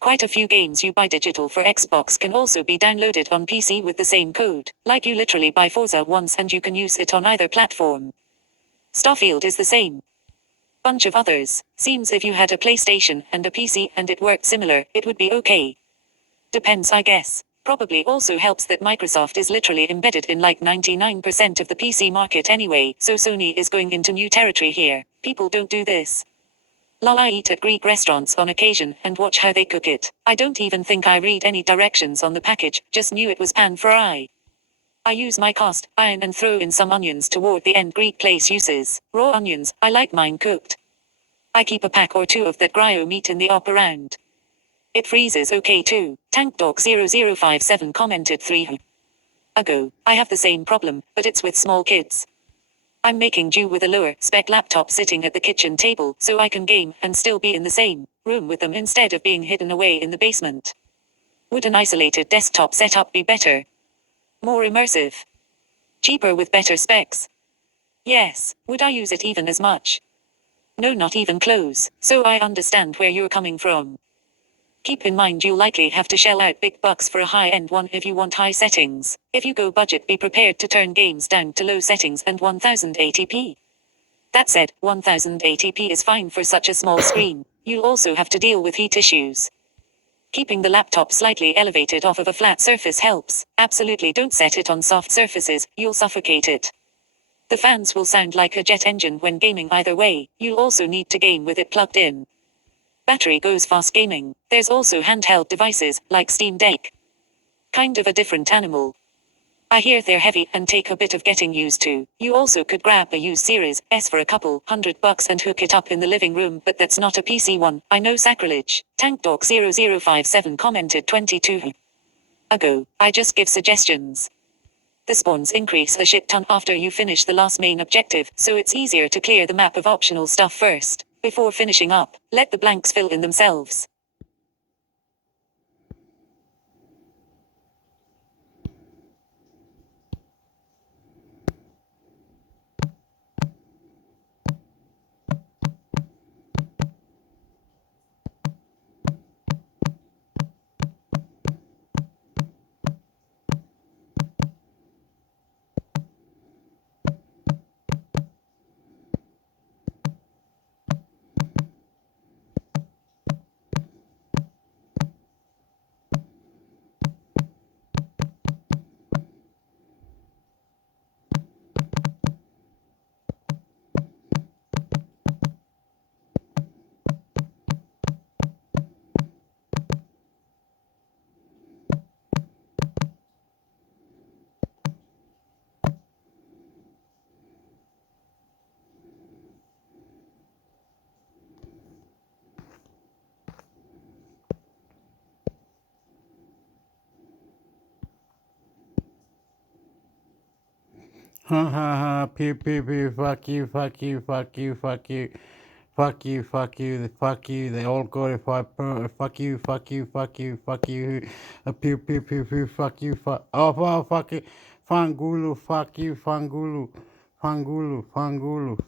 Quite a few games you buy digital for Xbox can also be downloaded on PC with the same code. Like you literally buy Forza once and you can use it on either platform. Starfield is the same. Bunch of others. Seems if you had a PlayStation and a PC and it worked similar, it would be okay. Depends, I guess. Probably also helps that Microsoft is literally embedded in like 99% of the PC market anyway, so Sony is going into new territory here. People don't do this. Lol, I eat at Greek restaurants on occasion and watch how they cook it. I don't even think I read any directions on the package, just knew it was pan fry. I use my cast iron and throw in some onions toward the end. Greek place uses raw onions, I like mine cooked. I keep a pack or two of that gryo meat in the op around. It freezes okay too. TankDog0057 commented 3 ago. I have the same problem, but it's with small kids. I'm making do with a lower spec laptop sitting at the kitchen table so I can game and still be in the same room with them instead of being hidden away in the basement. Would an isolated desktop setup be better? More immersive? Cheaper with better specs? Yes. Would I use it even as much? No, not even close, so I understand where you're coming from. Keep in mind you'll likely have to shell out big bucks for a high-end one if you want high settings. If you go budget, be prepared to turn games down to low settings and 1080p. That said, 1080p is fine for such a small screen. You'll also have to deal with heat issues. Keeping the laptop slightly elevated off of a flat surface helps. Absolutely don't set it on soft surfaces, you'll suffocate it. The fans will sound like a jet engine when gaming either way. You'll also need to game with it plugged in. Battery goes fast gaming. There's also handheld devices, like Steam Deck. Kind of a different animal. I hear they're heavy and take a bit of getting used to. You also could grab a used Series S for a couple $100 and hook it up in the living room, but that's not a PC one. I know, sacrilege. TankDog0057 commented 22 ago. I just give suggestions. The spawns increase a shit ton after you finish the last main objective, so it's easier to clear the map of optional stuff first. Before finishing up, let the blanks fill in themselves. Ha ha ha, pew pew pew, fuck you, fuck you, fuck you, fuck you. Fuck you, fuck you, fuck you, they all got it, fuck you, fuck you, fuck you, fuck you, pew pew pew pew, fuck you, fuck you, Fangulu, fuck you, Fangulu,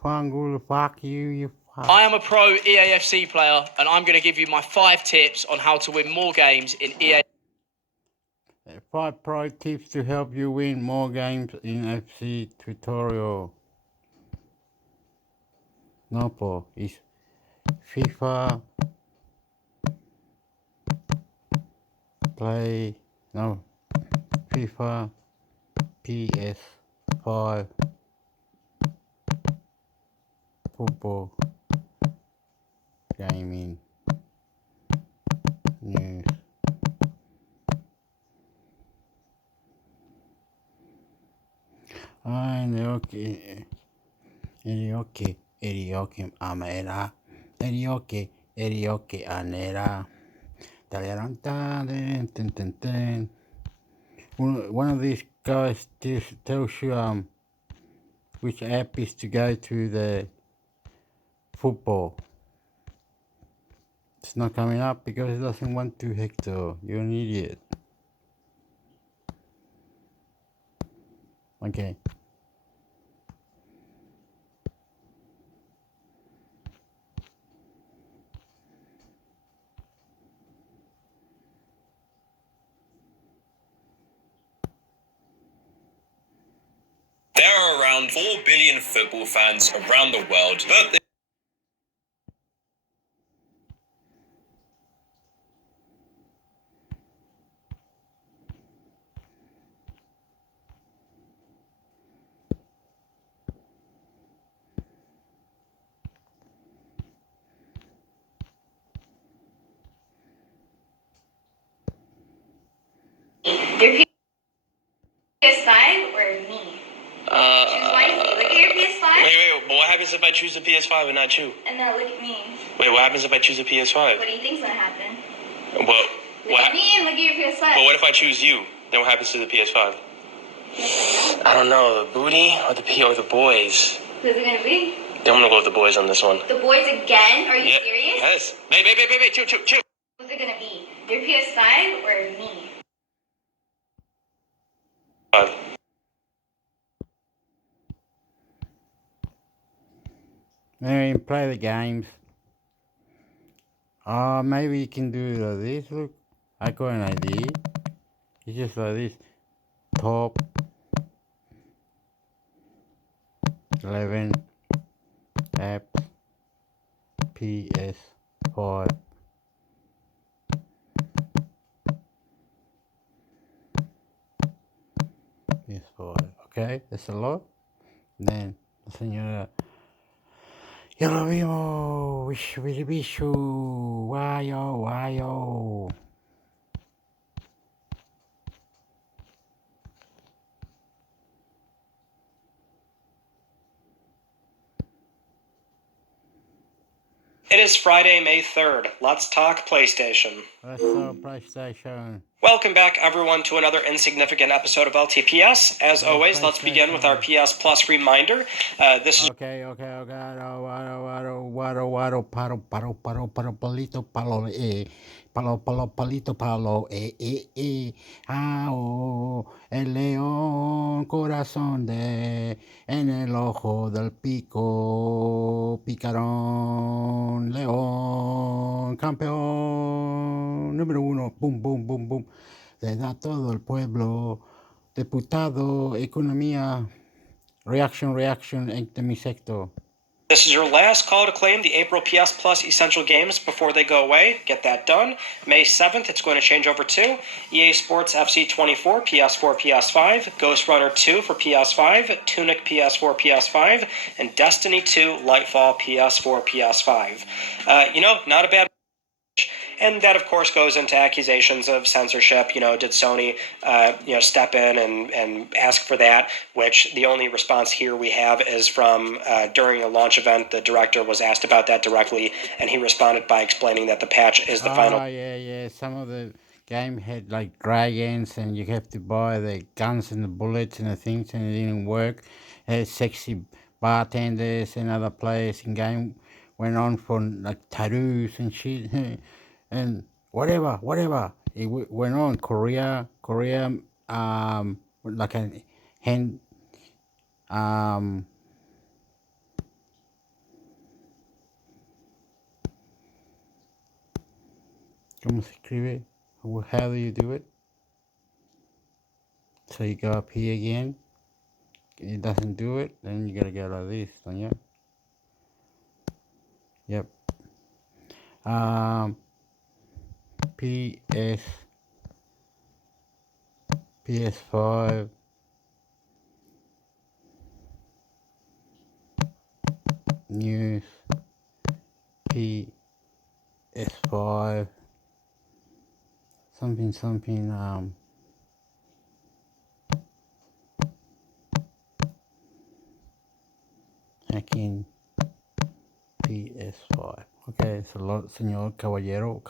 Fangulu, fuck you, you fuck. I am a pro EAFC player, and I'm going to give you my 5 tips on how to win more games in EA. 5 pro tips to help you win more games in FC tutorial. No, po, it's FIFA, FIFA, PS5, football, gaming, news. Erioke, amera, Erioke, anera. One of these guys tells you which app is to go to the football. It's not coming up because it doesn't want to, Hector. You're an idiot. Okay. There are around 4 billion football fans around the world, but Your PS5 or me? Choose wisely. Look at your PS5. Wait, but what happens if I choose the PS5 and not you? And now look at me. Wait, what happens if I choose the PS5? What do you think's gonna happen? Well, Look at me and look at your PS5. but what if I choose you? Then what happens to the PS5? Yes, I don't know, the booty or the boys? Who's it gonna be? I'm gonna go with the boys on this one. The boys again? Are you Yep. serious? Yes. Hey, chill. Who's it gonna be? Your PS5 or me? Maybe play the games. Oh, maybe you can do it like this. Look, I got an idea. It's just like this. Top 11 apps PS5. PS5. Okay, that's a lot. Then la señora. Ya lo vimos. Wishu, wishu, wishu. Wayo. It is Friday, May 3rd. Let's talk PlayStation. Let's talk PlayStation. Welcome back, everyone, to another insignificant episode of LTPS. As always, let's begin with our PS Plus reminder. This is Okay. Waro, paro, palito, palo, el león, corazón en el ojo del pico, picarón, león, campeón, número 1, boom, le da todo el pueblo, diputado, economía, reaction, en mi sector. This is your last call to claim the April PS Plus Essential Games before they go away. Get that done. May 7th, it's going to change over to EA Sports FC24, PS4, PS5, Ghost Runner 2 for PS5, Tunic PS4, PS5, and Destiny 2 Lightfall PS4, PS5. Not a bad. And that, of course, goes into accusations of censorship. Did Sony, step in and ask for that? Which the only response here we have is from during a launch event, the director was asked about that directly, and he responded by explaining that the patch is the final. Oh, yeah. Some of the game had like dragons, and you have to buy the guns and the bullets and the things, and it didn't work. Sexy bartenders and other players in game went on for like tattoos and shit. And whatever. It went on. Korea, like a hand, ¿cómo se escribe? How do you do it? So you go up here again. It doesn't do it. Then you gotta go like this, don't you? Yep. PS5, news, PS5, something, hacking PS5. Okay, it's a lot, señor caballero.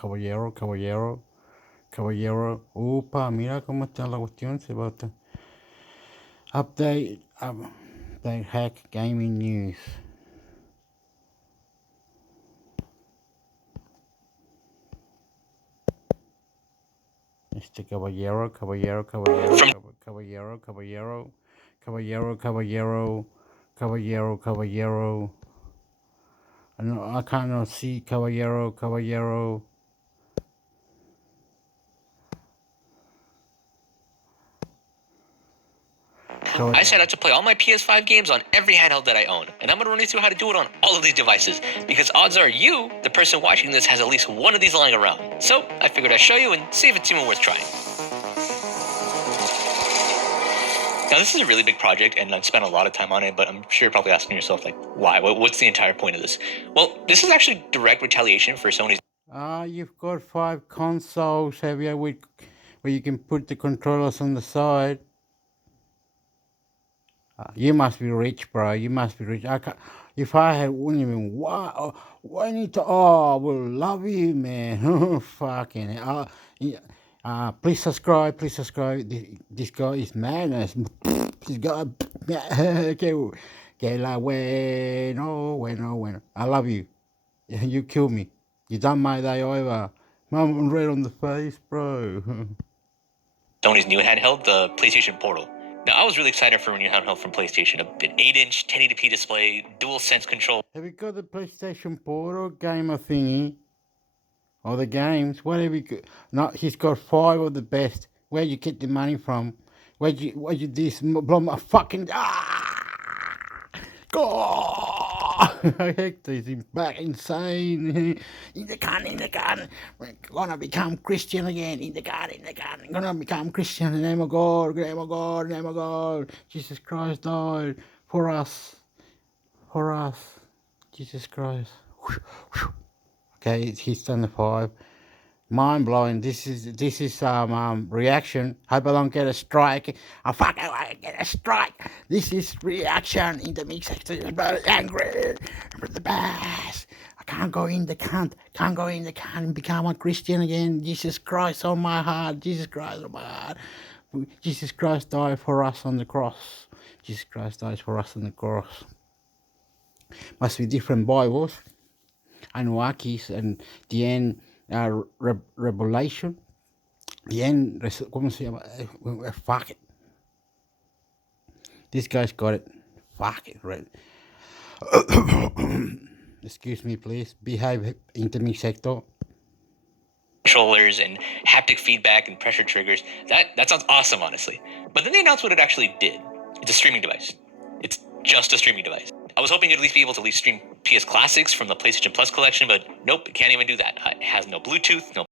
Upa, mira cómo está la cuestión. Se va a update hack gaming news. Este caballero. I cannot see caballero. I set out to play all my PS5 games on every handheld that I own, and I'm going to run you through how to do it on all of these devices, because odds are you, the person watching this, has at least one of these lying around. So I figured I'd show you and see if it's even worth trying. Now, this is a really big project, and I've spent a lot of time on it, but I'm sure you're probably asking yourself, like, why? What's the entire point of this? Well, this is actually direct retaliation for Sony's... You've got 5 consoles, have you, where you can put the controllers on the side. You must be rich, bro. You must be rich. If I had wouldn't even wow, I need to. I will love you, man. Fucking. Please subscribe. This guy is madness. This guy. Okay, Que la bueno, bueno, bueno. I love you. You killed me. You done my day over. Mum, red on the face, bro. Sony's new handheld, the PlayStation Portal. Now, I was really excited for a new handheld from PlayStation. An 8-inch 1080p display, dual sense control. Have you got the PlayStation Portal gamer thingy? Or the games? What have you got? No, he's got 5 of the best. Where'd you get the money from? Where'd you this? Blow my fucking. Hector's back insane. In the gun. We're gonna become Christian again. In the gun. Gonna become Christian. In the name of God. Name of God. Name of God. Jesus Christ died for us. For us. Jesus Christ. Okay, he's done the 5. Mind blowing. This is reaction. Hope I don't get a strike. I get a strike. This is reaction in the mix section. Angry with the bass. I can't go in the cunt. Can't go in the cunt and become a Christian again. Jesus Christ on my heart. Jesus Christ on my heart. Jesus Christ died for us on the cross. Jesus Christ died for us on the cross. Must be different Bibles. Anuakis and the end revelation, the end, ¿cómo se llama? Fuck it. This guy's got it. Fuck it, right? Excuse me, please. Behave, intimate sector. Controllers and haptic feedback and pressure triggers. That sounds awesome, honestly. But then they announced what it actually did. It's a streaming device. It's just a streaming device. I was hoping it'd at least be able to stream PS Classics from the PlayStation Plus collection, but nope, it can't even do that. It has no Bluetooth, no